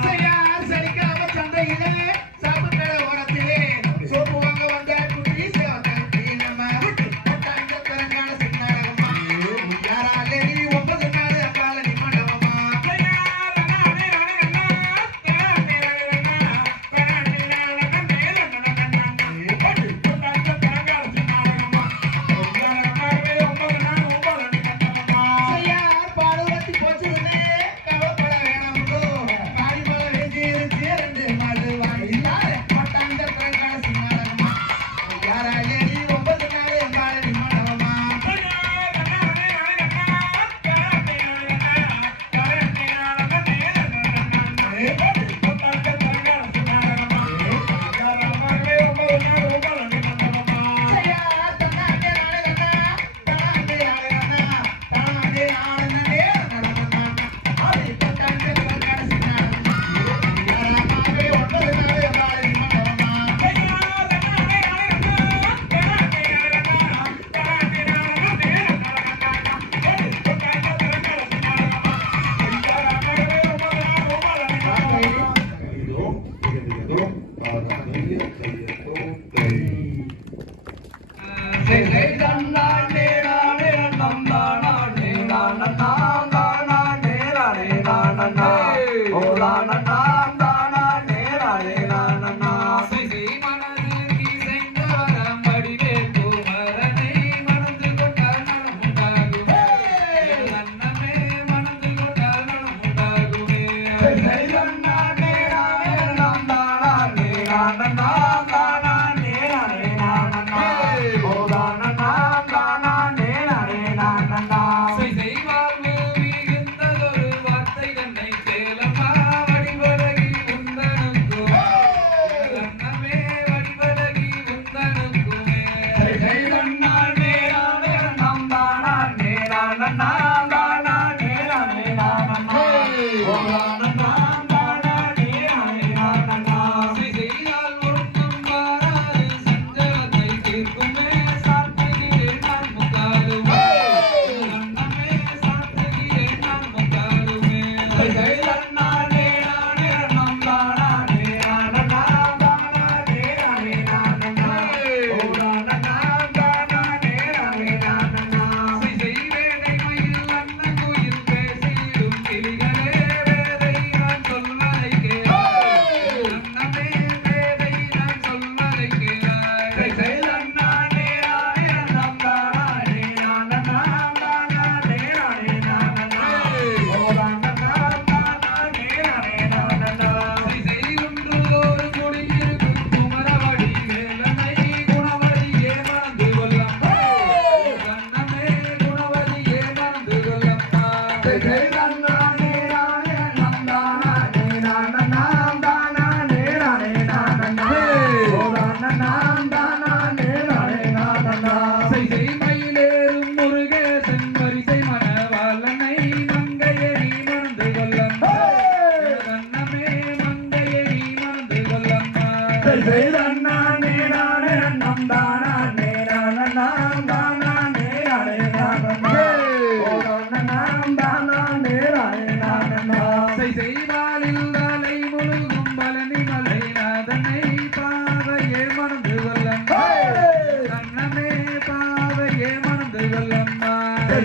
செய்யார் சனிக்கிழமை சந்தையிலே சாப்பிட்ட ஓரத்திலே சோப்பு வாங்க வந்த குட்டி சிவகங்கை நம்ம விட்டு பட்டாஞ்ச திறங்காட சின்னாடகமா யாராலே 9 நாள் பழனி மண்டபமா செய்யார் பாடுபத்தி போச்சுருந்தே கவலைப்பட வேணாமுடோ காரிமலை வெஞ்சிருச்சு 2 மாடு வாங்கினாரு பட்டாஞ்ச திறங்காட சின்னாடகமா யாராலே 9 நாள் பழனி மண்டபமா செய்யார் தன்னாண்டே நாடகண்ணா தன்னாண்டே ஆடகண்ணா தன்னாண்டே ஆடனே நடனண்ணா ஆடி பட்டாஞ்ச திறங்காட சின்னாடகமா யாரமாகவே 9 நாள் பழனி மண்டபமா Hey!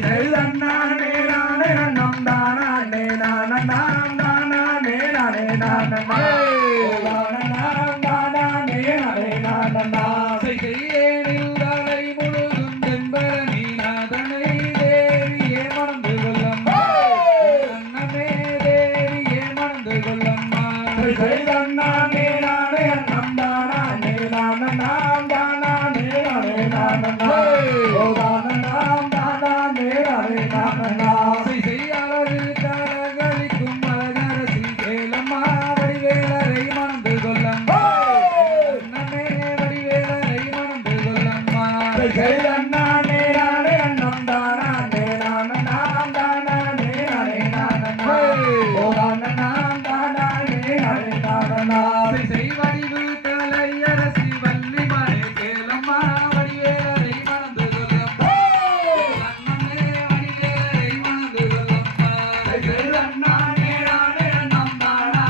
செய்தன்னானே நானே நம் தானே நானே நாம் தானே நானே நானே செய்யேனில் தலை முழுதும் தென்பரணி நாதனை தேவியே மணந்து கொள்ளம்மா அண்ணமே தேவியே மணந்து கொள்ளம்மா செய்தன்னானே நானே நம் தானே நானே நாம் தானே நானே நானே ஓ தானே நாம் தானே நானே நானே செய்யாளரு கரகளிக்கும் மலரசி கேளம்மா வடிவேலரை மணந்து கொள்ளம்மா அண்ணமே வடிவேலரை மணந்து கொள்ளம்மா செய்தன்னானே நானே நம் தானே நானே நாம் தானே நானே நானே ஓ தானே நாம் தானே நானே நானே செய்வடிவு கலையரசி வள்ளி மறை கேளம்மா வடிவேலரை மணந்து கொள்ளம்மா அண்ணமே வடிவேலரை மணந்து கொள்ளம்மா செய்தன்னானே நானே நம் தானே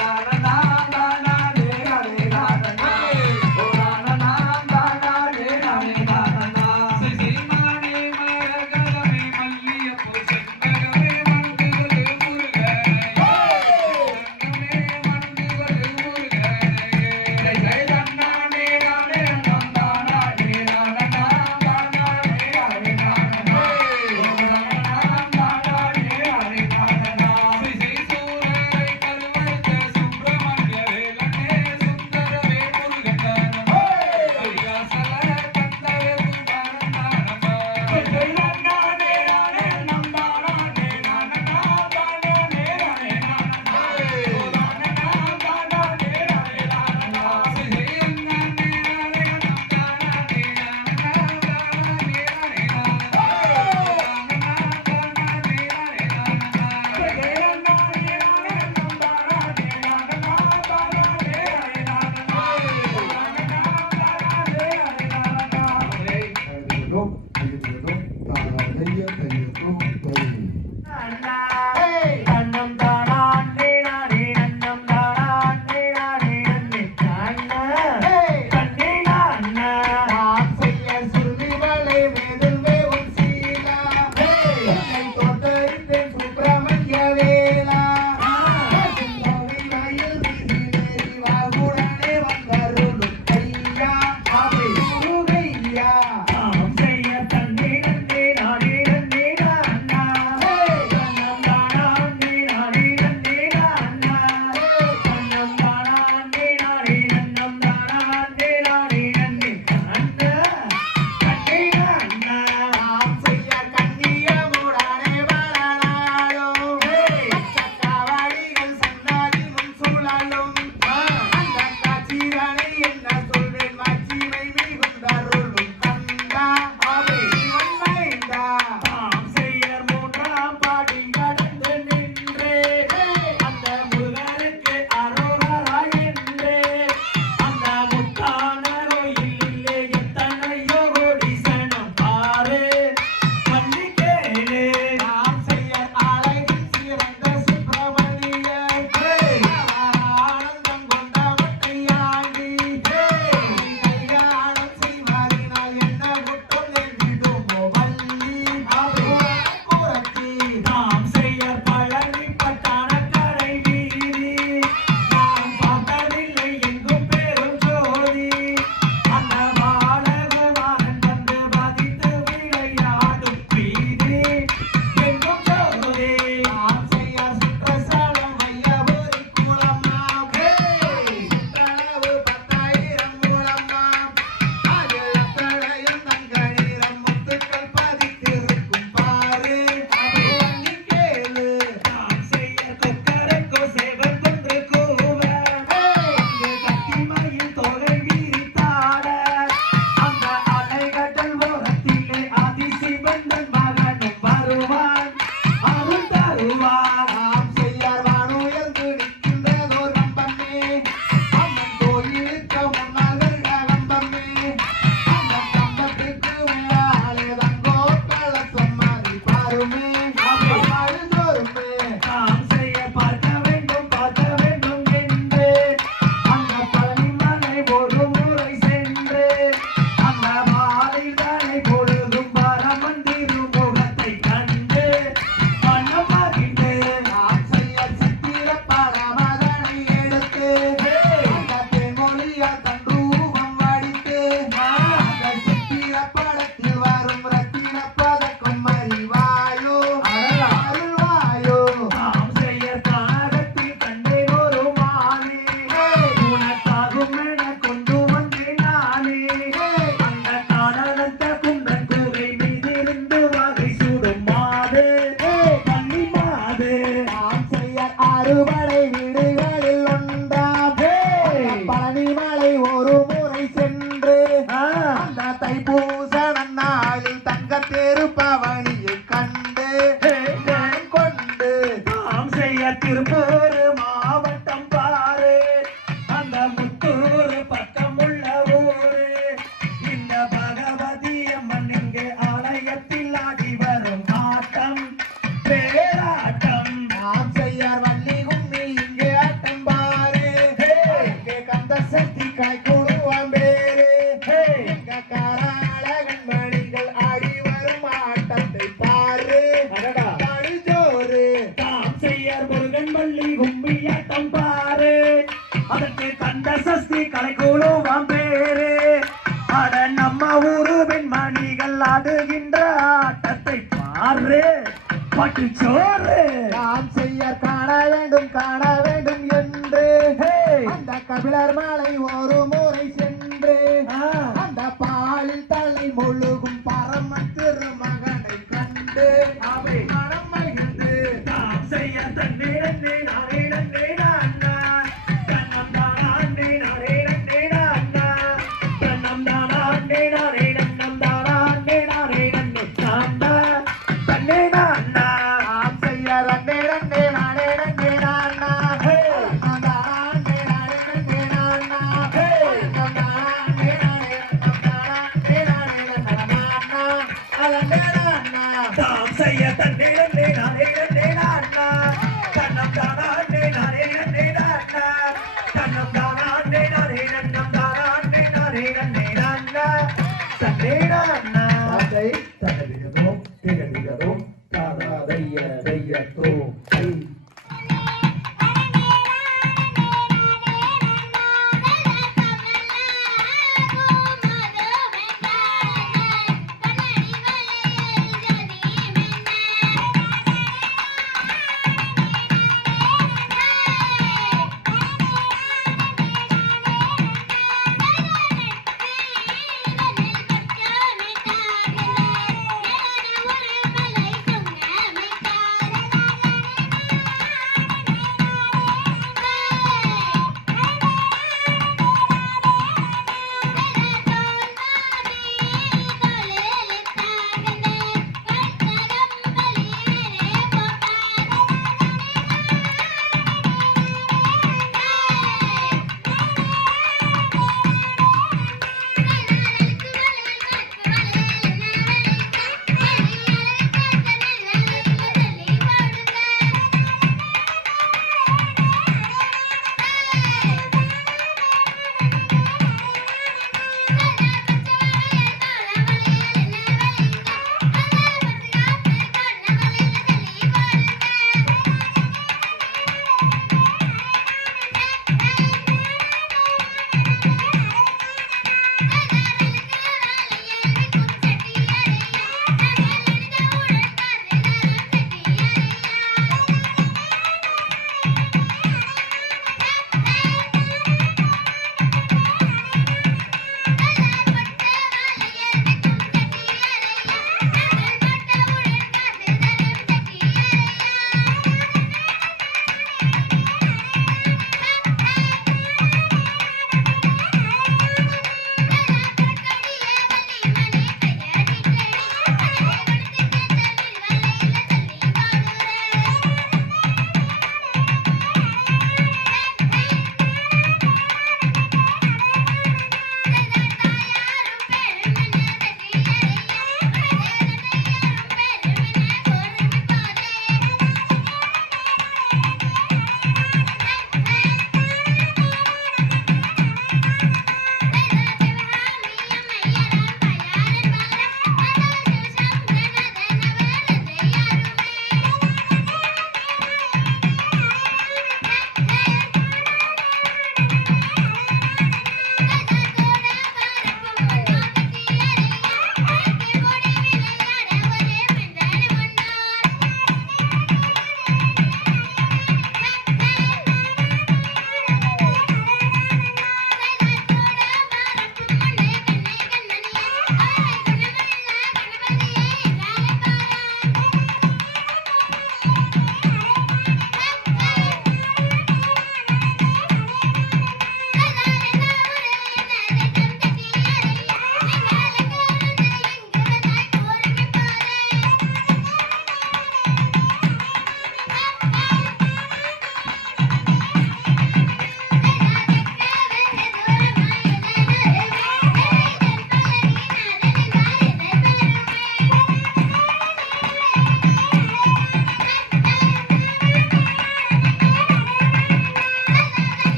நானே நாம் தானே நானே நானே ஓ தானே நாம் தானே நானே நானே நன்னாளில் தங்கத்தேரு பவனியை கண்டு நான் கொண்டு நாம் செய்ய திருப்பூர் மாவட்டம் பாரு அந்த முத்தூர் பக்கம் உள்ள ஊரு இந்த பகவதி அம்மன் இங்கே ஆலயத்தில் ஆடி வரும் ஆட்டம் பேராட்டம் நாம் செய்யார் வள்ளி கும்மி இங்கே ஆட்டம் பாரு இங்கே கந்த சக்தி காய்கூடுவான் பேரு எங்க காராளகன் மணிகள் ஆடி வரும் ஆட்டத்தை பாரு பழிஜோறு தாம் செய்ய முருகன் மல்லி கும்மியாட்டம் பாரு அதற்கு கந்த சஷ்டி கலைக்குழுவாம் பேரு அட நம்ம ஊரு பெண்மணிகள் ஆடுகின்ற ஆட்டத்தை பாரு பட்டுச்சோறு நாம் செய்ய காண வேண்டும் என்று அந்த கபிலர் மலை ஒரு முறை சென்று அந்த பாலில் தலை முழுகும் பரம திருமகனை கண்டு அவை மனம் மகிழ்ந்து தாம் செய்ய தன்னே நன்னே நானே நன்னே நான்னா தன்னம் தானே நானே நன்னே நான்னா தன்னம் தானே நானே நன்னம் தானே நானே நன்னே நான்னா தன்னே நான்னா நாம் செய்ய ரன்னே ரன்னே நானே ரன்னே நானா அந்த ஆண்டே நானே ரன்னே நானா அந்த ஆண்டே நானே நானா அதே நானா தாம் செய்ய தன்னே நன்னே நானே நன்னே நான்னா தன்னம் தானே நானே நன்னே நான்னா தன்னம் தானே நானே நன்னம் தானே நானே நன்னே நான்னா தன்னே நான்னா அதை தகதிகதோ திகதிகதோ தாதா தைய தையத்தோ ஐ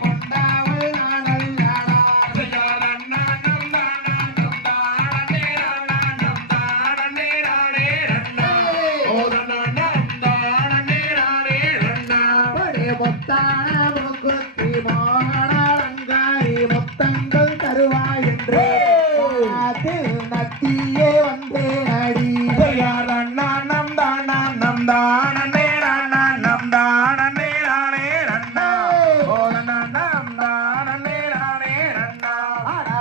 கொண்டாவல் நானல்லடா முத்தான முக்குத்தி மோகனங்காரி முத்தங்கள் தருவாய் என்று நத்தியே வந்தே அடி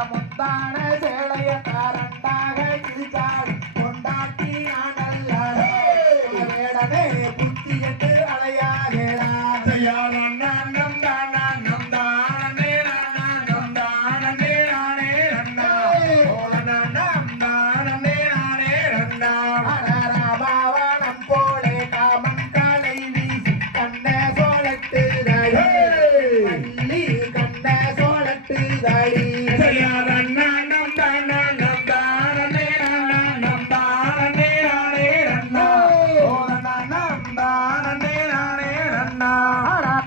முத்தான சேலைய தாரண்டாக கிழிச்சாடி கொண்டாட்டி நானல்லடா வேடனே புத்தி எட்டு அலையாதேடா ராமாவனம் போலே காமன் காலை வீசி கண்ண சோழட்டு தடி கண்ண சோழட்டு தடி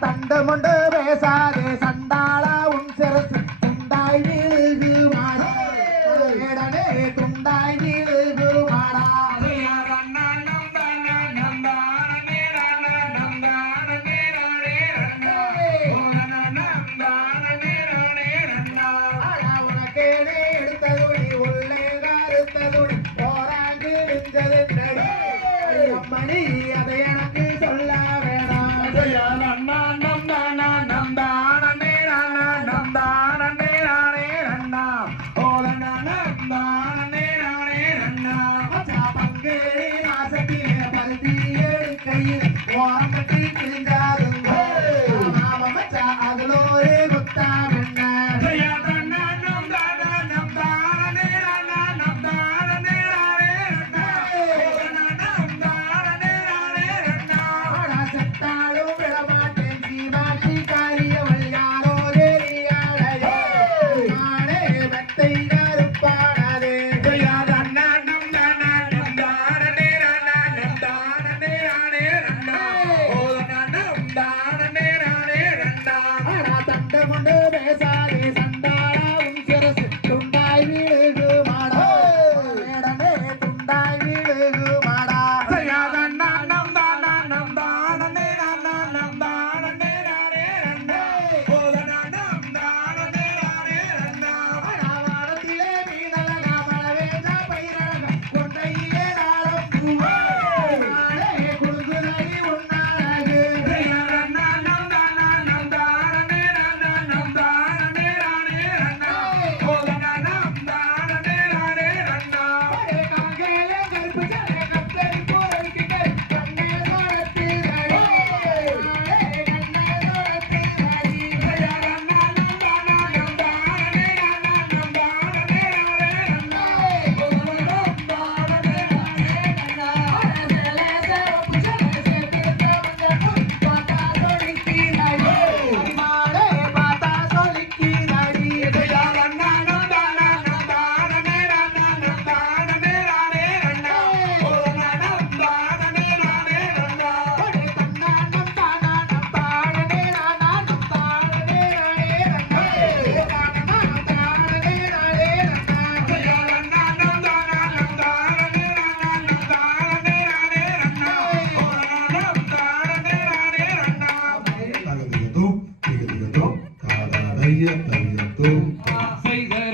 தண்டமுண்டு பேசாதே சண்டாளா உன் சிறசு துண்டாய் வீழ்கு மாடா வேடனே துண்டாய் வீழ்கு மாடா உனக்கேனே எடுத்ததுடி உள்ளே கருத்ததுடி போராங்கு நின்றது அம்மணி அதை எனக்கு சொல்ல வேணாம் பங்கேறி நாசத்திலே பருத்தி எடுக்கையில் ஓரம் கட்டி கிழிஞ்சாதுங்க நாம மச்சா அதுல ஒரு குத்தா வெண்ண செத்தாலும் விடமாட்டேன் சீமாட்டி காரியவள் யாரோ தெரியாளையோ நானே மெத்தை கருப்பானதே தண்டமுண்டு பேசாதே சண்டாளா உன் சிரசு துண்டாய் வீழுகு மாடா வேடனே துண்டாய் வீழுகு மாடா வானத்திலே மீனழகா மழவேஞ்சா பயிரழகா கொண்டையிலே நாளம் பூவே குடுகுதடி உன்னாழகு காங்கேலே கருப்பு சடை கத்தரி போரடிக்கிட்டே கண்ணே சோழத்து பார்த்தா சொல்லிக்கி நடி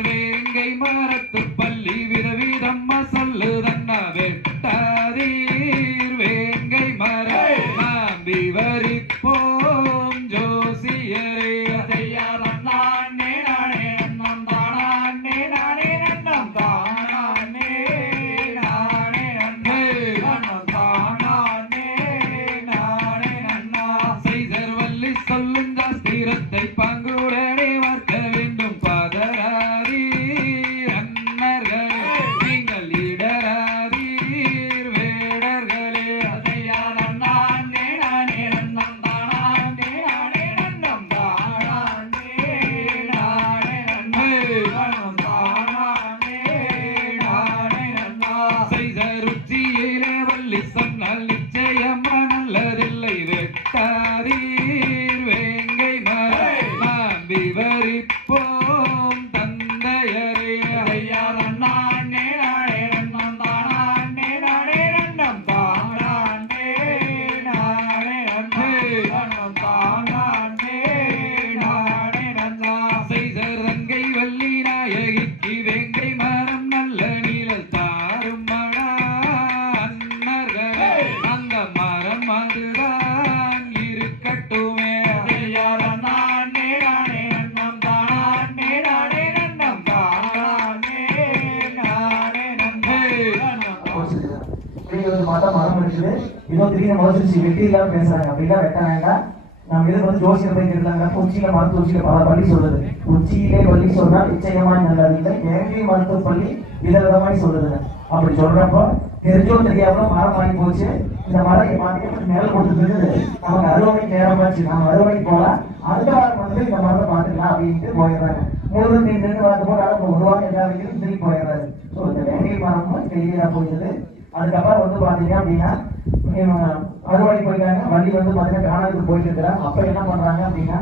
வேங்கை மரத்து பள்ளி விதவிதம் மசல்லு தன்ன வெட்டாதீர் வேங்கை மரம் நாம்பி வரிப்போம் ஜோசியரே செய்தர் வள்ளி சொல்லும் ஜாஸ்திரத்தை பங்குடனே வார்க்க வேண்டும் இருக்குது. இதோ திடீர்னு முளைச்சிருச்சு வெட்டி இல்லாம பேசுறாங்க. அப்படிலாம் வெட்ட வேண்டாம். நம்ம இதுக்கு வந்து ஜோசியர் போய் கேட்கலாங்க. உச்சியில மருத்துவ உச்சியில பல பள்ளி சொல்லுது. உச்சியிலே வள்ளி சொன்னால் நிச்சயமா நல்லது இல்லை. மேலே மருத்துவ பள்ளி விதவிதமாய் சொல்லுதுங்க. அப்படி சொல்றப்போ தெரிஞ்சோ தெரியாம மரம் வாங்கி போச்சு. இந்த மரம் பார்த்தீங்கன்னா மேல கொடுத்துருக்குது. நமக்கு அறுவடை நேரமாச்சு. நம்ம அறுவடைக்கு போகலாம். அடுத்த வாரம் வந்து இந்த மரத்தை பார்த்துக்கலாம் அப்படின்ட்டு போயிடுறாங்க. முருகன் நின்று பார்த்து போட்டு உருவாக எல்லா வீட்லையும் திரும்பி போயிடுறாரு. ஸோ இந்த வேங்கை மரமும் தெளிவாக போயிடுது. அதுக்கப்புறம் வந்து பார்த்தீங்க அப்படின்னா அறுவடை போயிட்டாங்க. வண்டி வந்து பார்த்தீங்கன்னா காணாதுக்கு போயிட்டு இருக்கிறாங்க. அப்போ என்ன பண்றாங்க அப்படின்னா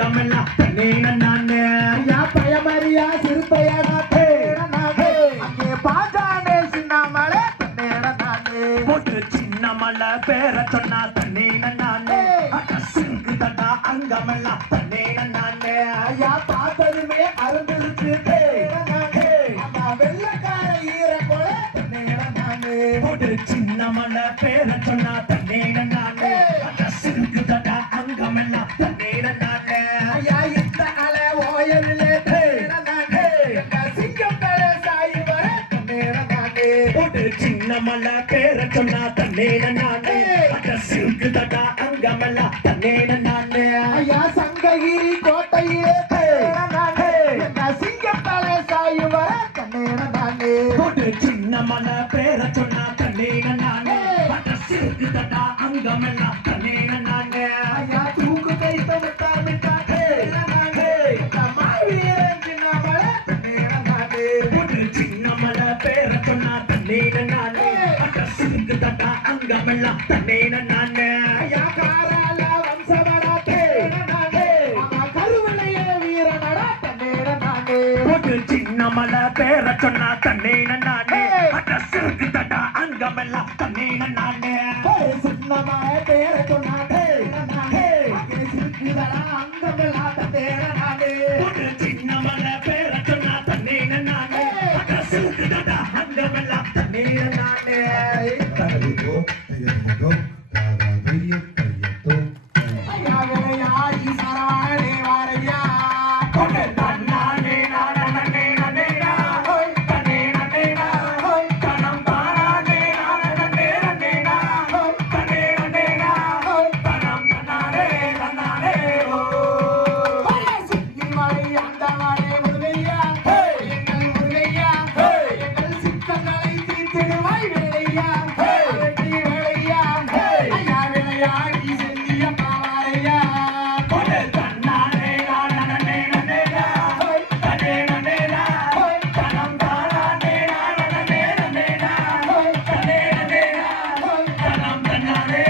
அங்கமெல்லாம் தன்னே நானே ஐயா பயமறியா சிறுத்தையடா தேட நானே அங்கே பாஜானே சின்னமலை தன்னேட நானே போட்டு சின்ன மலை பேர சொன்னா தன்னே நானே சிங்கு தட்டா அங்கமெல்லாம் தன்னே நானே ஐயா பார்த்ததுமே அருந்திருச்சு தேட நானே அந்த வெள்ளக்கார ஈர கொலை தன்னேட நானே போட்டு சின்ன மலை பேர சொன்னா தன்னே நானே சிங்கு தட்டா அங்கமெல்லாம் தன்னே நானே ஐயா இந்த அலை ஓயலிலே தேட நானே எங்க சிங்கம் தலை சாய் வர தன்னேட நானே போட்டு சின்ன மலை பேர சொன்னா தன்னே நானே சிங்கு தட்டா அங்கமெல்லாம் தன்னே நானே ஐயா சங்ககிரி கோட்டையிலே தேட நானே எங்க சிங்கம் தலை சாய் வர தன்னேட நானே போட்டு சின்ன மலை பேர சொன்னா தன்னே நானே சிங்கு தட்டா அங்கமெல்லாம் தன்னே நானே ஐயா தூக்கு கைத்த முட்டார் மிட்டார் தேட நானே எங்க மாவீரன் சின்னமலை தன்னேட நானே போட்டு சின்ன மலை பேர சொன்னா தன்னே நானே சிங்கு தட்டா அங்கமெல்லாம் தன்னே நானே ஐயா காரால வம்சவடா தேட நானே ஆமா கருவளைய வீரனடா தன்னேட நானே போட்டு சின்ன மலை பேர சொன்னா தன்னே நானே சிங்கு தட்டா அங்கமெல்லாம் தன்னே நானே சின்னமலை பேர சொன்னா தேட நானே அங்கே சிறுக்குதடா அங்கமெல்லாம் தன்னேட நானே போட்டு சின்ன மலை பேர சொன்னா தன்னே நானே சிங்கு தட்டா அங்கமெல்லாம் தன்னே நானே ஐயா விளையாடி சரவணனே வாரையா கொண்டு தன்னானே நானே நானே ஹோய் தன்னே நானே ஹோய் தனம் தானே நானே நானே ஹோய் தன்னே நானே ஹோய் தனம் தானே நானே ஹோய் சிங்கிமலை ஆண்டவனே முருகையா எங்கள் முருகையா எங்கள் சித்தங்களை தீர்த்திடுவாய் வேலையா வெற்றி வேலையா ஐயா விளையாடி செல்லிய பாவாரையா கொண்டு தன்னானே நானே நானே ஹோய் தன்னே நானே ஹோய் தனம் தானே நானே நானே ஹோய் தன்னே நானே ஹோய் தனம் தானே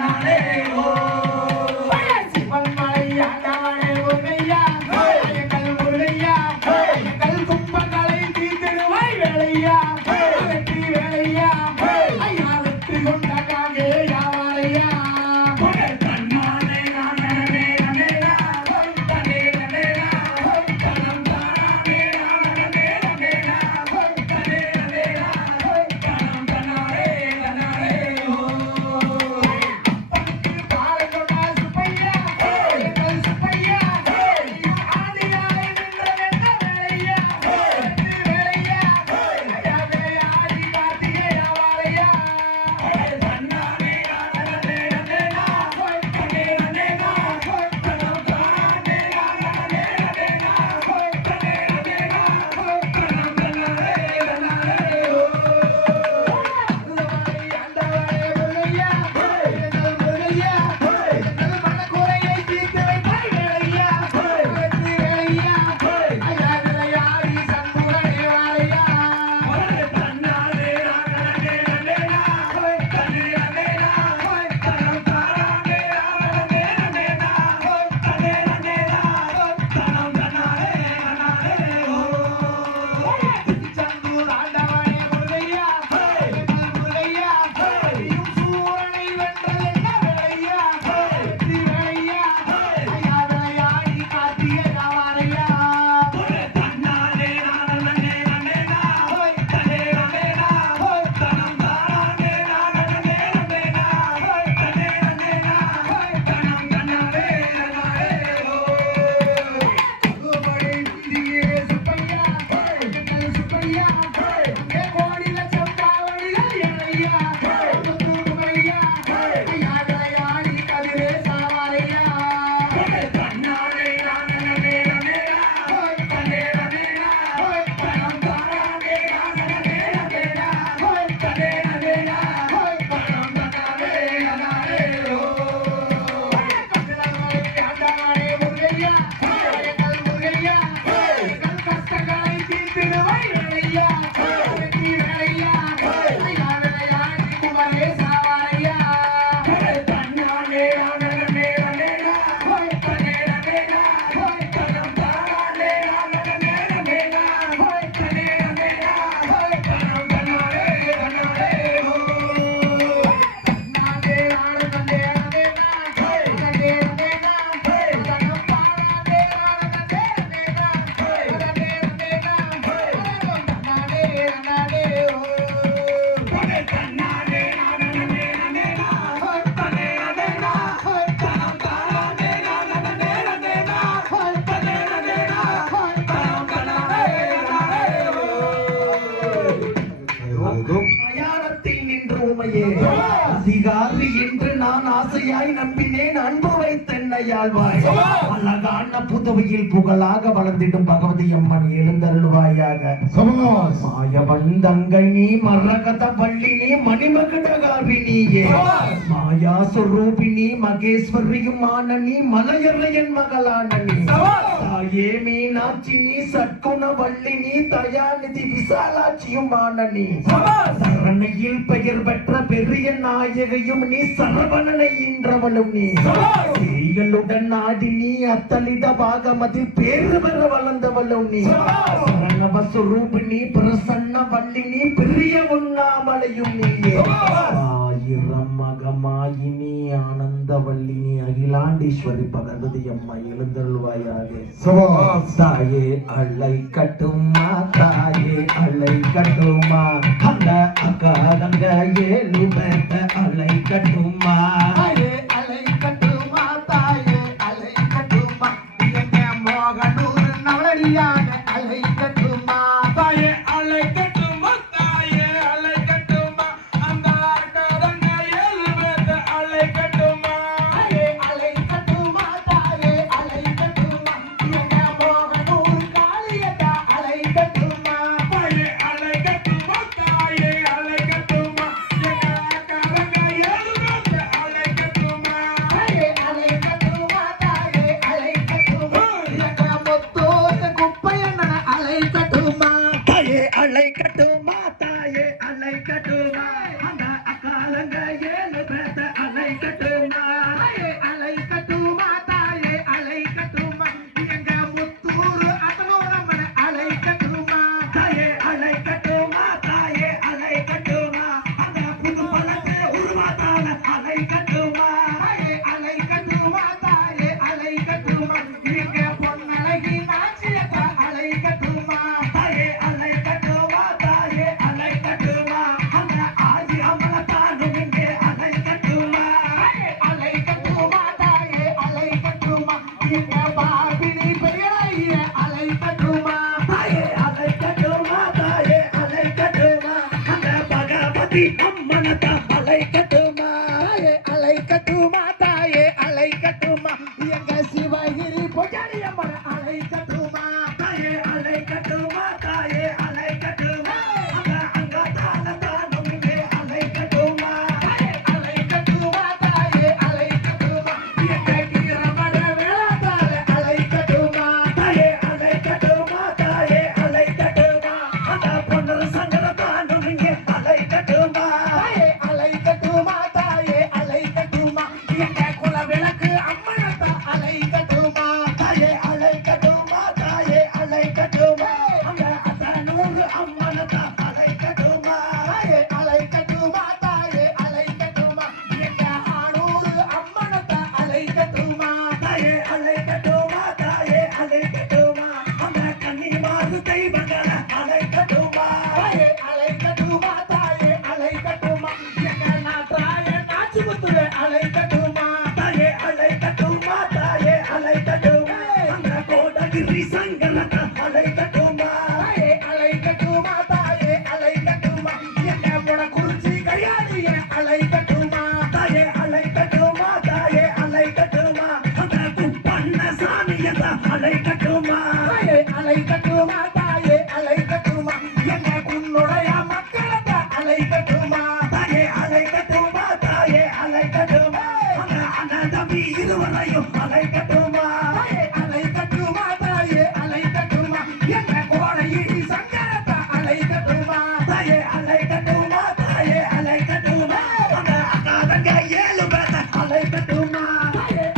நானே ஹோய் சிவன்மலை ஆண்டவனே முருகையா எங்கள் முருகையா எங்கள் கும்பங்களை தீர்த்திடுவாய் வேலையா வெற்றி வேலையா ஐயா வெற்றி கொண்ட காங்கே யாவாரையா கொண்டு தன்னானே நானே நானே என்னையாழ்வாய் அழகான புதுவையில் புகழாக வளர்ந்திடும் பகவதி அம்மன் எழுந்தருள்வாயாக மாயவன் தங்கை நீ மரகத வள்ளி நீ மணிமகுடகாரிணியே மாயா சொரூபிணி மகேஸ்வரியுமான நீ மலையறையன் மகளான நீ தாயே மீனாட்சி நீ சட்குண வள்ளி நீ தயாநிதி விசாலாட்சியுமான நீ சரணையில் பெயர் பெற்ற பெரிய நாயகையும் நீ சரவணனை ஈன்றவளும் நீ செய்களுடன் ஆடி நீ அத்தலித பாகமதில் பேரு பெற வளர்ந்தவளும் நீ சரணவஸ்வரூபிணி பிரசன்ன வள்ளி நீ பிரிய உண்ணாமலையும் நீயே ஆயிரம் மகமாயினி ஆனந்தவல்லினி அகிலாண்டீஸ்வரி பகவதி அம்மா எழுந்தருள்வாயாக தாயே அலை கட்டுமா தாயே அலை கட்டுமா அந்த அக்கா தங்க ஏழு பேட்ட அலை கட்டுமா அலை கட்டுமா தாயே அலை கட்டுமா எங்க மோகனூர் நவலடியாக அலை கட்டுமா தாயே அலை கட்டுமா தாயே அலை கட்டுமா அந்த அக்கா தங்க ஏழு பேட்ட அலை கட்டுமா அலை கட்டுமா தாயே அலை கட்டுமா எங்க மோகனூர் காளியதா அலை கட்டுமா தாயே அலை கட்டுமா தாயே அலை கட்டுமா எங்க அக்கா தங்க ஏழு பேட்ட அலை கட்டுமா அலை கட்டுமா தாயே அலை கட்டுமா எங்க முத்தோட குப்பையன அலை கட்டுமா தாயே அலை கட்டுமா தாயே அலை கட்டுமா அந்த அக்கா தங்க ஏழு பேட்ட அலை கட்டுமா அலை கட்டுமா தாயே அலை கட்டுமா எங்க முத்தூர் அதனோரம்மன அலை கட்டுமா தாயே அலை கட்டுமா தாயே அலை கட்டுமா அந்த புது பழத்தை உருவாத்தான அலை கட்டுமா அலை கட்டுமா தாயே அலை கட்டுமா எங்க பொன்னழகி நாச்சியக்கா அலை கட்டுமா தாயே அலை கட்டுமா தாயே அலை கட்டுமா அந்த ஆதி அமலத்தானும் இங்கே அலை கட்டுமா அலை கட்டுமா தாயே அலை கட்டுமா எங்க பாபினி பெயரைய அலை கட்டுமா தாயே அலை கட்டுமா தாயே அலை கட்டுமா அந்த பகவதி அம்மனத்த அலை கட்டுமா அலை கட்டுமா தாயே அலை கட்டுமா எங்க சிவகிரி பொஜாரி அம்மன் அலை கட்டுமா தாயே அலை கட்டுமா தாயே அலை கட்டுமா அந்த அங்கதான தானும் இங்கே அலை கட்டுமா அலை கட்டுமா தாயே அலை கட்டுமா எங்க கீரமட வேளாத்தால அலை கட்டுமா தாயே அலை கட்டுமா தாயே அலை கட்டுமா அந்த பொன்னர் சங்கர தானும் இங்கே அலை கட்டுமா அலை கட்டுமா தாயே அலை கட்டுமா எங்க குல விளக்கு அம்மனத்தா அலை கட்டுமா தாயே அலை கட்டுமா தாயே அலை கட்டுமா அந்த அத்தனூர் அம்மனத்தா அலை கட்டுமா அலை கட்டுமா தாயே அலை கட்டுமா எங்க ஆனூர் அம்மனத்தா அலை கட்டுமா தாயே அலை கட்டுமா தாயே அலை கட்டுமா அந்த கன்னிமாரு தெய்வங்கள அலை கட்டுமா அலை கட்டுமா தாயே அலை கட்டுமா எங்க நாட்டாய நாச்சிமுத்துவ அலை கட்டுமா தாயே அலை கட்டுமா தாயே அலை கட்டுமா அந்த கோடகிரி சங்கரத்த அலை கட்டுமா அலை கட்டுமா தாயே அலை கட்டுமா எங்க முடக்குறிச்சி கையாளிய அலை கட்டுமா தாயே அலை கட்டுமா தாயே அலை கட்டுமா அந்த குப்பண்ண சாமியத்த அலை கட்டுமா அலை கட்டுமா தாயே அலை கட்டுமா எங்க குன்னுடைய மக்களத்த அலை கட்டுமா தாயே அலை கட்டுமா தாயே அலை கட்டுமா அந்த அண்ணன் தம்பி இருவரையும் அலை கட்டுமா அலை கட்டுமா தாயே அலை கட்டுமா எங்க கோடையிடி சங்கரத்த அலை கட்டுமா தாயே அலை கட்டுமா தாயே அலை கட்டுமா அந்த அக்கா தங்க ஏழு பேட்ட அலை கட்டுமா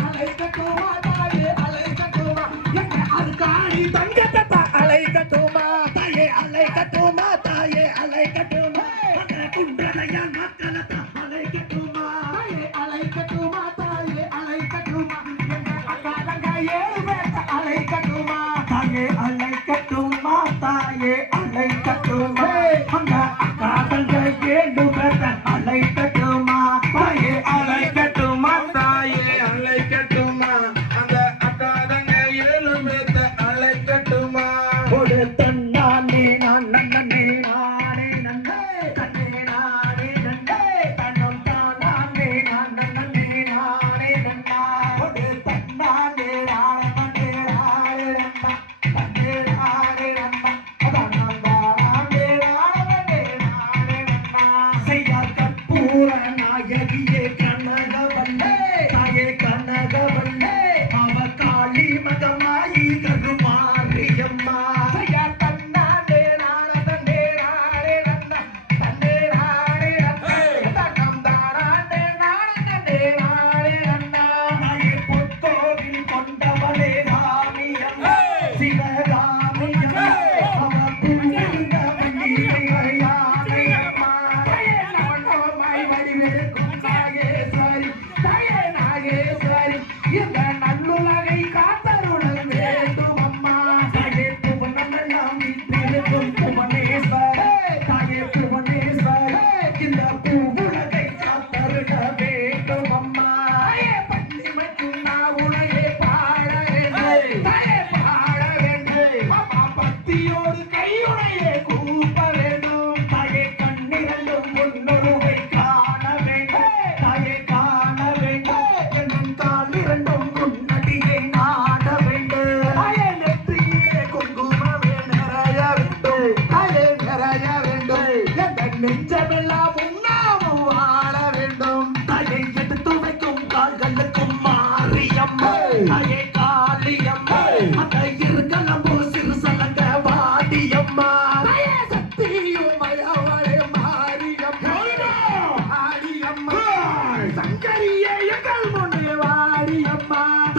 அலை கட்டுமா தாயே அலை கட்டுமா எங்க அருக்காணி தங்கத்த அலை கட்டுமா தாயே அலை கட்டுமா தாயே அலை கட்டுமா அந்த குன்றனையான் மக்களத்த அலை கட்டுமா அலை கட்டுமா தாயே அலை கட்டுமா எங்க அக்கா தங்க ஏழு பேட்ட அலை கட்டுமா தாயே அலை கட்டுமா தாயே அலை கட்டுமா அந்த அக்கா தங்க ஏழு பேட்ட அலை கட்டுமா தாயே அலை கட்டுமா தாயே அலை கட்டுமா அந்த அக்கா தங்க ஏழு பேட்ட அலை கட்டுமா ஒரு தன்னானே நான் நன்னே நானே நன்னே தன்னே நானே நன்னே தன்னம் தானே நான் நன்னே நானே நன்னா ஒரு தன்னானே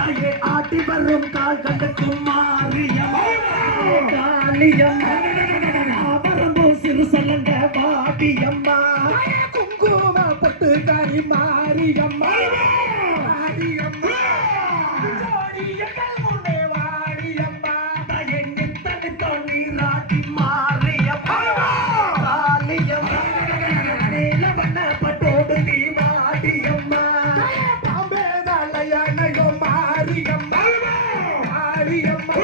தாயே ஆட்டி வரும் கால் கண்டக்கும் மாரியம்மா காளியம்மா ஆபரம்போ சிறு சலங்க பாட்டியம்மா குங்கும பட்டு காரி மாரியம்மா மாரியம்மா ஜோடி எங்கள் முன்னே வாடியம்மா தாயே நித்தனி தோணி ராட்டி மாரியம்மா காளியம்மா நீல வண்ண பட்டோடு நீ வாடியம்மா பாம்பே தலையணையோ மாரியம்மா மாரியம்மா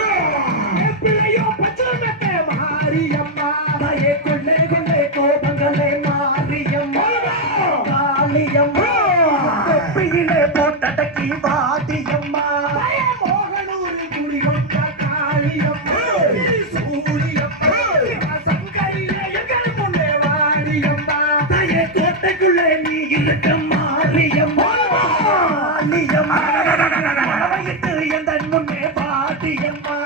பிள்ளையோ பச்சை மாரியம்மா தாயே கொள்ளே கொள்ளே கோபங்களே மாரியம்மா காளியம்மா வெப்பியிலே போட்டடக்கி வாடியம்மா மோகனூர் குடி கொண்ட காளியம்மா சூரியம்மா சங்கையிலே எங்கள் முன்னே வாடியம்மா தாயே கோட்டைக்குள்ளே நீ இருக்க மாரியம்மா மாரியம்மா மனவையிட்டு எந்தன் முன்னே வாடியம்மா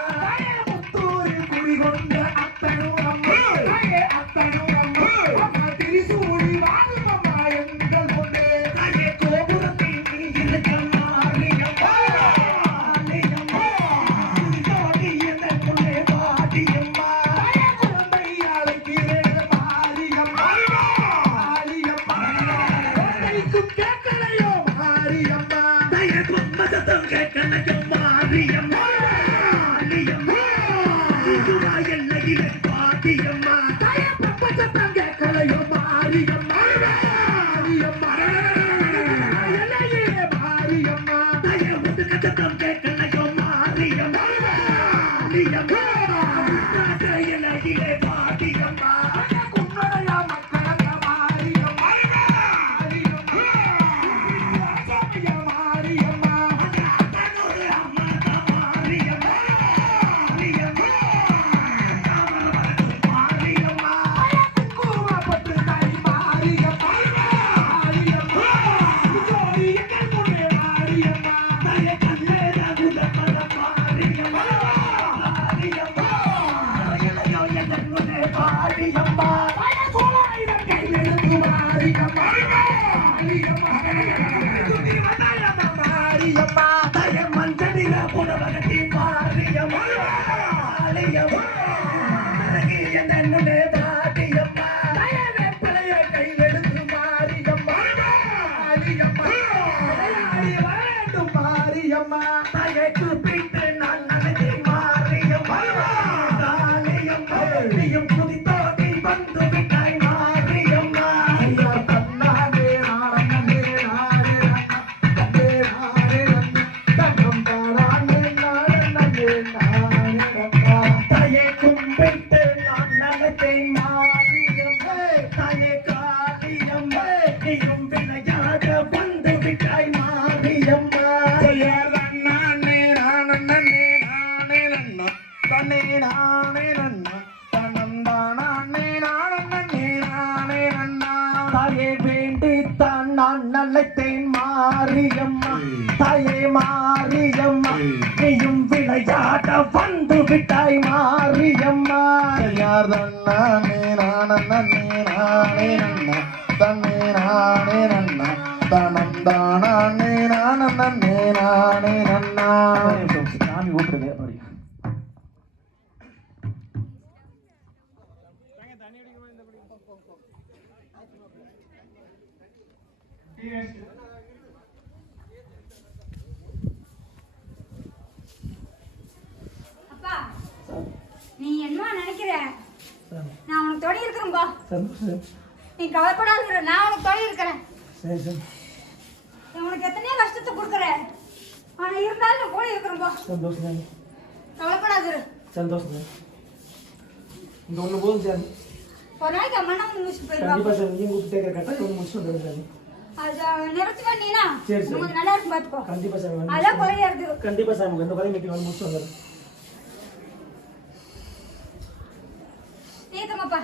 முத்தூர் குடி கொண்ட அத்தனும் அம்மா அத்தனும் அம்மா திரிசூடி வாழுமம்மா எங்கள் முன்னே தாயே கோபுரத்தில் நீ இருக்க மாரியம்மா மாரியம்மா ஜோடி எந்தன் முன்னே வாடியம்மா குழந்தை அழைக்கிறேன் மாரியம்மா மாரியம்மா குழந்தைக்கும் கேட்கலையோ மாரியம்மா தாயே பொம்மதத்தம் கேட்கலையோ மாரியம்மா மாரியம்மா இதுவா எல்லையிலே பாட்டியம்மா தாயே பொம்மதத்தம் கேட்கலையோ மாரியம்மா மாரியம்மா எல்லையிலே மாரியம்மா தாயே முதுகத்தம் கேட்கலையோ மாரியம்மா மாரியம்மா எல்லையிலே பாட்டியம்மா குன்னடையா மக்களங்க மாரியம்மா மாரியம்மா மாரியம்மா தன்னோடு அம்மா மாரியம்மா மாரியம்மா மாரியம்மா குங்கும பட்டு தாய் மாரியம்மா மாரியம்மா ஜோடி எங்கள் முன்னே மாரியம்மா தாயே கல்லே ரகுல பட மாரியம்மா மாரியம்மா இளையோ எங்கள் முன்னே மாரியம்மா கோலாயிரம் கையெழுத்து மாரியம்மா மாரியம்மா துணி வந்தாயம்மா மாரியம்மா தாயே மஞ்சளில புடவகட்டி மாரியம்மா மாரியம்மா அழகி எங்கள் முன்னே மாரியம்மா தாயே வேப்பிலைய கையெழுத்து மாரியம்மா மாரியம்மா விளையாடி வேண்டும் மாரியம்மா தாயே கூப்பிட்டு நான் நடத்தி மாரியம்மா காளியம்மா நீயும் குதித்தோடி வந்து விட்டாய் மாரியம்மா ஐயா தன்னானே நாடனே நாடே தன்னே நாடே தன்னம் தானானே நாடனே நாடே தாயே கும்பிட்டு நான் நடத்தேன் மாரியம்மா தாயே காளியம்மா நீயும் விளையாட வந்து விட்டாய் மாரியம்மா ஐயா தன்னானே நாடனே நாடே தன்னே நாடே தன்னம் தானானே நாடனே நாடே தாயே வேண்டித்தான் நான் நினைத்தேன் மாரியம்மா தாயே மாரியம்மா நீயும் விளையாட வந்து விட்டாய் மாரியம்மா யார் தன்னானே நானே நானே நன்னா தன்னே நானே நன்னா தனம் தானே நானே நானே நன்னா சாமி கூப்பிடுது அப்படி அப்பா நீ என்ன நினைக்கிற நான் உனக்கு தொடி இருக்கிறேன்பா நீ கவலைப்படாத நான் உனக்கு தொடி இருக்கிறேன் சரி சரி உனக்கு எத்தனையோ கஷ்டத்தை கொடுக்குறேன் ஆனா இருந்தாலும் நான் கூட இருக்கிறேன்பா சந்தோஷம் கவலைப்படாத சந்தோஷம் இந்த ஒன்று போதும் சார் ஒரு நாளைக்கு அம்மா நான் முடிச்சுட்டு கண்டிப்பாக போயிடுவா சார் நீங்கள் கூப்பிட்டு கரெக்டாக ஒன்று முடிச்சு வந்துடுங்க சார் அது நிறுத்தி பண்ணீனா சரி, சரி. உங்களுக்கு நல்லா இருக்கும் பாத்துக்கோ கண்டிப்பாக சார் அதான் குறையாது கண்டிப்பாக சார் உங்களுக்கு எந்த குறையும் வைக்க வந்து முடிச்சு வந்துடுறேன் தீர்த்தமாப்பா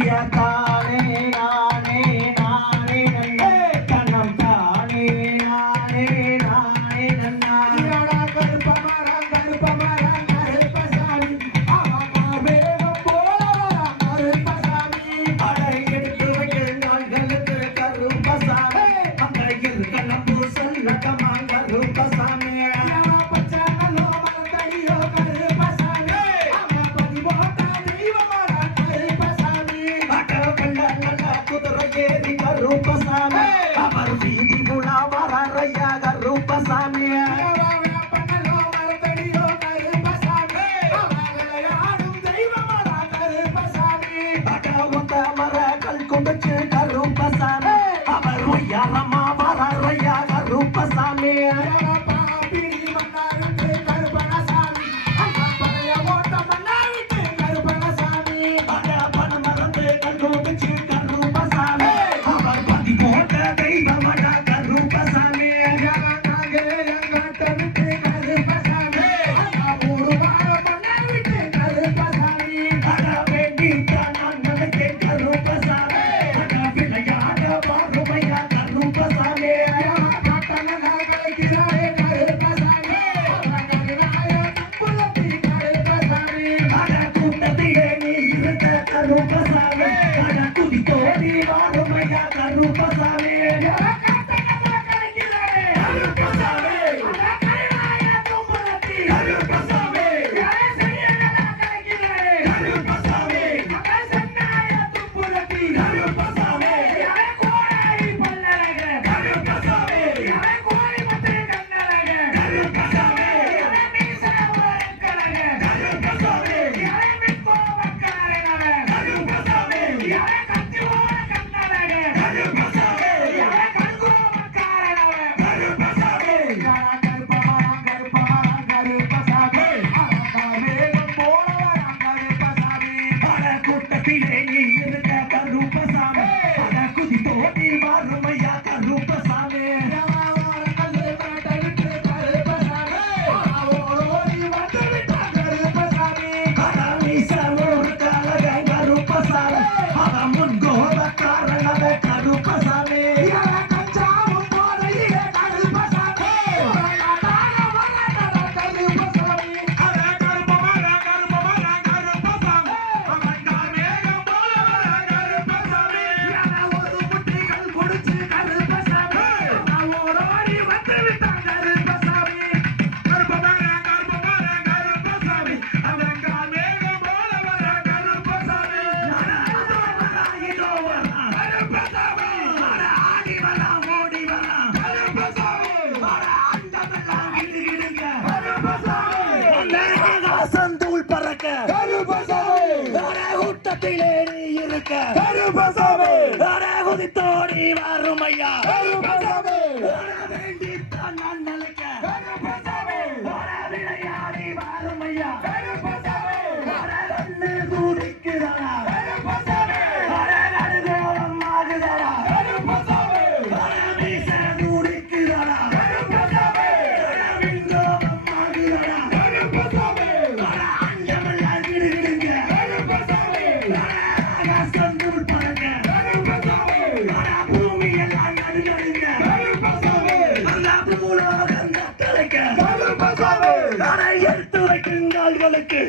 ஐயா தானே நானே நானே நன்னே கண்ணம் தானே நானே நானே நன்னா கருப்பமரம் கருப்பசாமி வேகம் போல கருப்பசாமி அடை எடுத்து வைக்கும் நாள்களுக்கு கருப்பசாமி அந்த இருக்கலம்பு சொல்லக்கமா கருப்பசாமி பச்சானோ மலத்தடியோ கருப்பசாமி பதிவோட்ட தெய்வமான கருப்பசாமி அடவல்ல நல்ல குதிரை ஏறி கருப்பசாமி அவர் வீதி குணா வரையா கருப்பசாமி கும்பிச்சு கருப்பசாமி அவர் ஒய்யாரம்மா வரையா கருப்பசாமி அவர் பதி போட்ட தெய்வமடா கருப்பசாமி சந்தூள் பறக்க கூட்டத்திலே நீ இருக்க குதித்தோடி வறுமையா வேண்டித்தான் நான் நிலைக்க விளையாடி வறுமையா துடிக்கிறா எடுத்து வைக்குங்கால்களுக்கு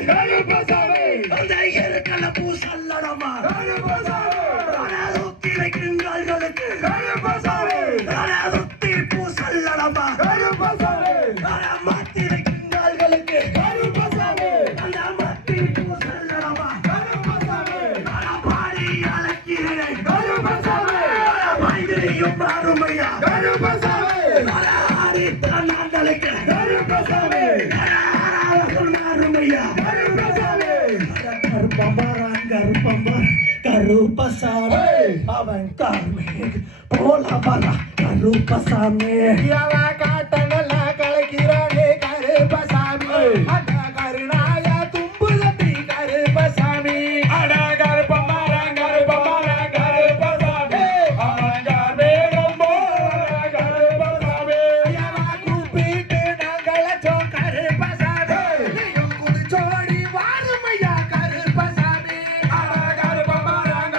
அந்த இருக்கல பூசல்லடமா சுத்தி வைக்குங்கால்களுக்கு சுத்தி பூசல்லடமா மாத்தி வைக்குங்கால்களுக்கு அந்த மாத்தி பூசல்லடமா பாடி அழைக்கிறேன் மைதிரியும் பாருமையா கருப்பசாமி அவன் கார்மேக போல வர கருப்பசாமி காட்டனல கலக்கிறானே கருப்பசாமி அட கருணாய தும்புலத்தி கருப்பசாமி அட கருப்பமரம் கருப்பசாமி அவன் கார்மேகம் போல கருப்பசாமி கூப்பிட்டு நாங்களச்சோ கருப்பசாமி நீயும் குதிச்சோடி வாருமையா கருப்பசாமி அட கருப்பமரம்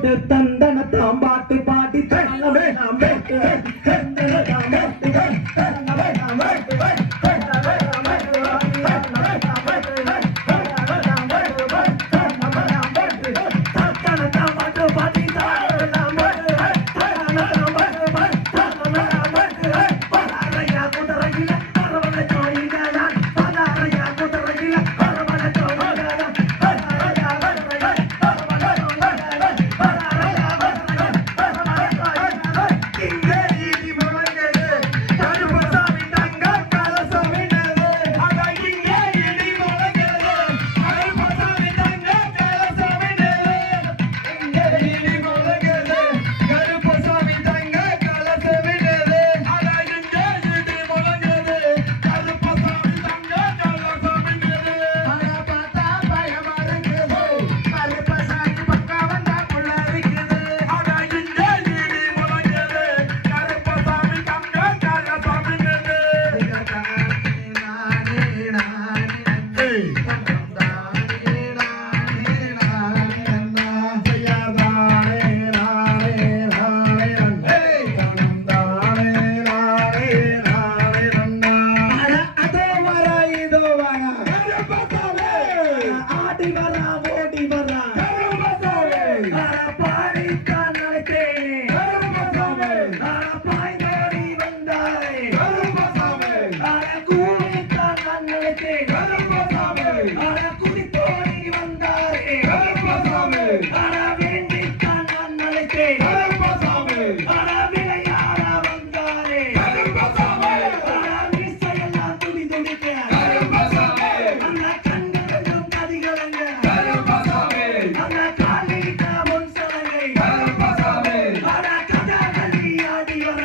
போட்டு தந்தன தாம்பாட்டு பாடி தன்னவே நாம் வேட்டு தந்தன தாம்பாட்டு தன்னவே நாம் வேட்டு தன்னவே நாம் வேட்டு தன்னவே நாம் வேட்டு தன்னவே நாம் வேட்டு தன்னவே நாம் வேட்டு தந்தன தாம்பாட்டு பாடி தன்னவே நாம் வேட்டு தன்னவே நாம் வேட்டு தன்னவே நாம் வேட்டு பலாரையா குதிரையில அரவணை ஜோடிங்களான் பலாரையா குதிரையில அரவணை ஜோடிங்களான் பலாரையா குதிரையில அரவணை ஜோடிங்களான் பலாரையா குதிரையில இங்கே நீதி முழங்குது கருப்பசாமி தங்க கலசமிடுது அட இங்கே நீதி முழங்குது கருப்பசாமி தங்க கலசமிடுது இங்கே நீதி முழங்குது கருப்பசாமி தங்க கலசமிடுது அட இங்கே நீதி முழங்குது கருப்பசாமி தங்க கலசமிடுது அட பார்த்தா பயமா இருக்குது கருப்பசாமி பக்கம் வந்தா புள்ள இருக்குது அட இங்கே நீதி முழங்குது கருப்பசாமி தங்க கலசமிடுது ஆடி வரா ஓடி வரா பாடித்தான் நினைத்தேன் பாய்ந்தோடி வந்தாரே கூடித்தான் நான் நினைத்தேன் குதித்தோடி வந்தாரே வேண்டித்தான் நான் நினைத்தேன் விளையாட வந்தாரே மீசையெல்லாம் துடி துடிக்க அந்த கண்களும் நதிகளங்க அந்த காலிட்ட முன் சலங்கை அட கதகளி ஆடி வர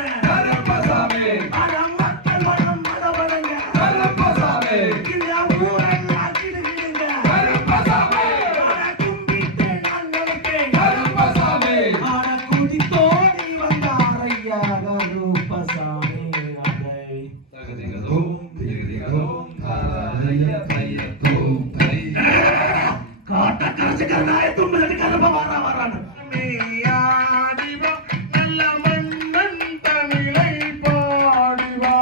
அட மக்கள் வளம் மதவரங்க இந்த ஊரெல்லாம் கிடுகிடுங்க அட கும்பிட்டு நான் நினைத்தேன் அட குதித்தோடி வந்தாரையா கருப்பசாமி அதை காட்ட கரசுக்கரனாய தும்பலடி கருப்ப வரான்னு நல்ல மன்னன் தமிழை பாடிவா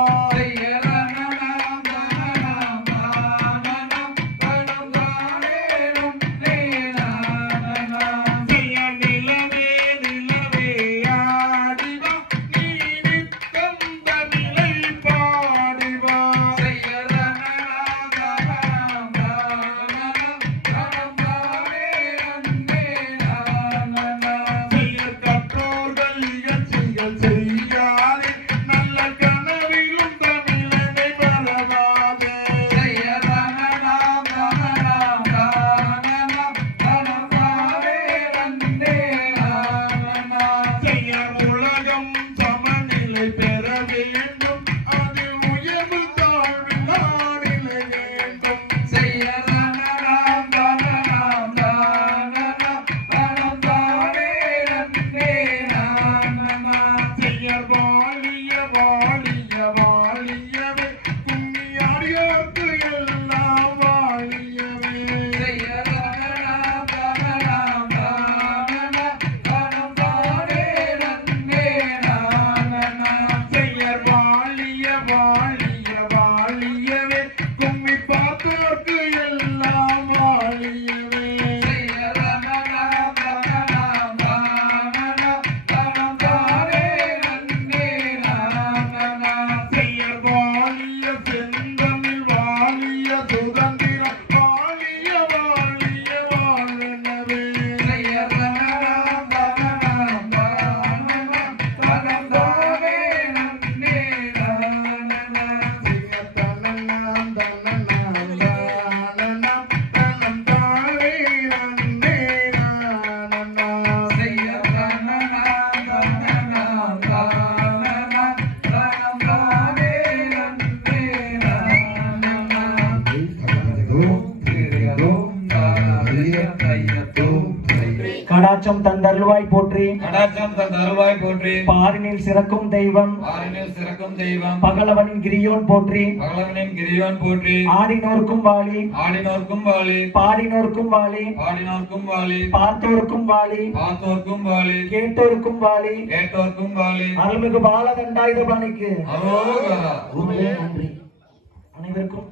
கடாட்சம் தந்தருள்வாய் போற்றி கடாட்சம் தந்தருள்வாய் போற்றி பாரினில் சிறக்கும் தெய்வம் பாரினில் சிறக்கும் தெய்வம் பகலவனின் கிரியோன் போற்றி பகலவனின் கிரியோன் போற்றி ஆடினோர்க்கும் வாழி ஆடினோர்க்கும் வாழி பாடினோர்க்கும் வாழி பாடினோர்க்கும் வாழி பார்த்தோர்க்கும் வாழி பார்த்தோர்க்கும் வாழி கேட்டோர்க்கும் வாழி கேட்டோர்க்கும் வாழி அருள்மிகு பாலதண்டாயுதபாணிக்கு அரோகரா நன்றி அனைவருக்கும்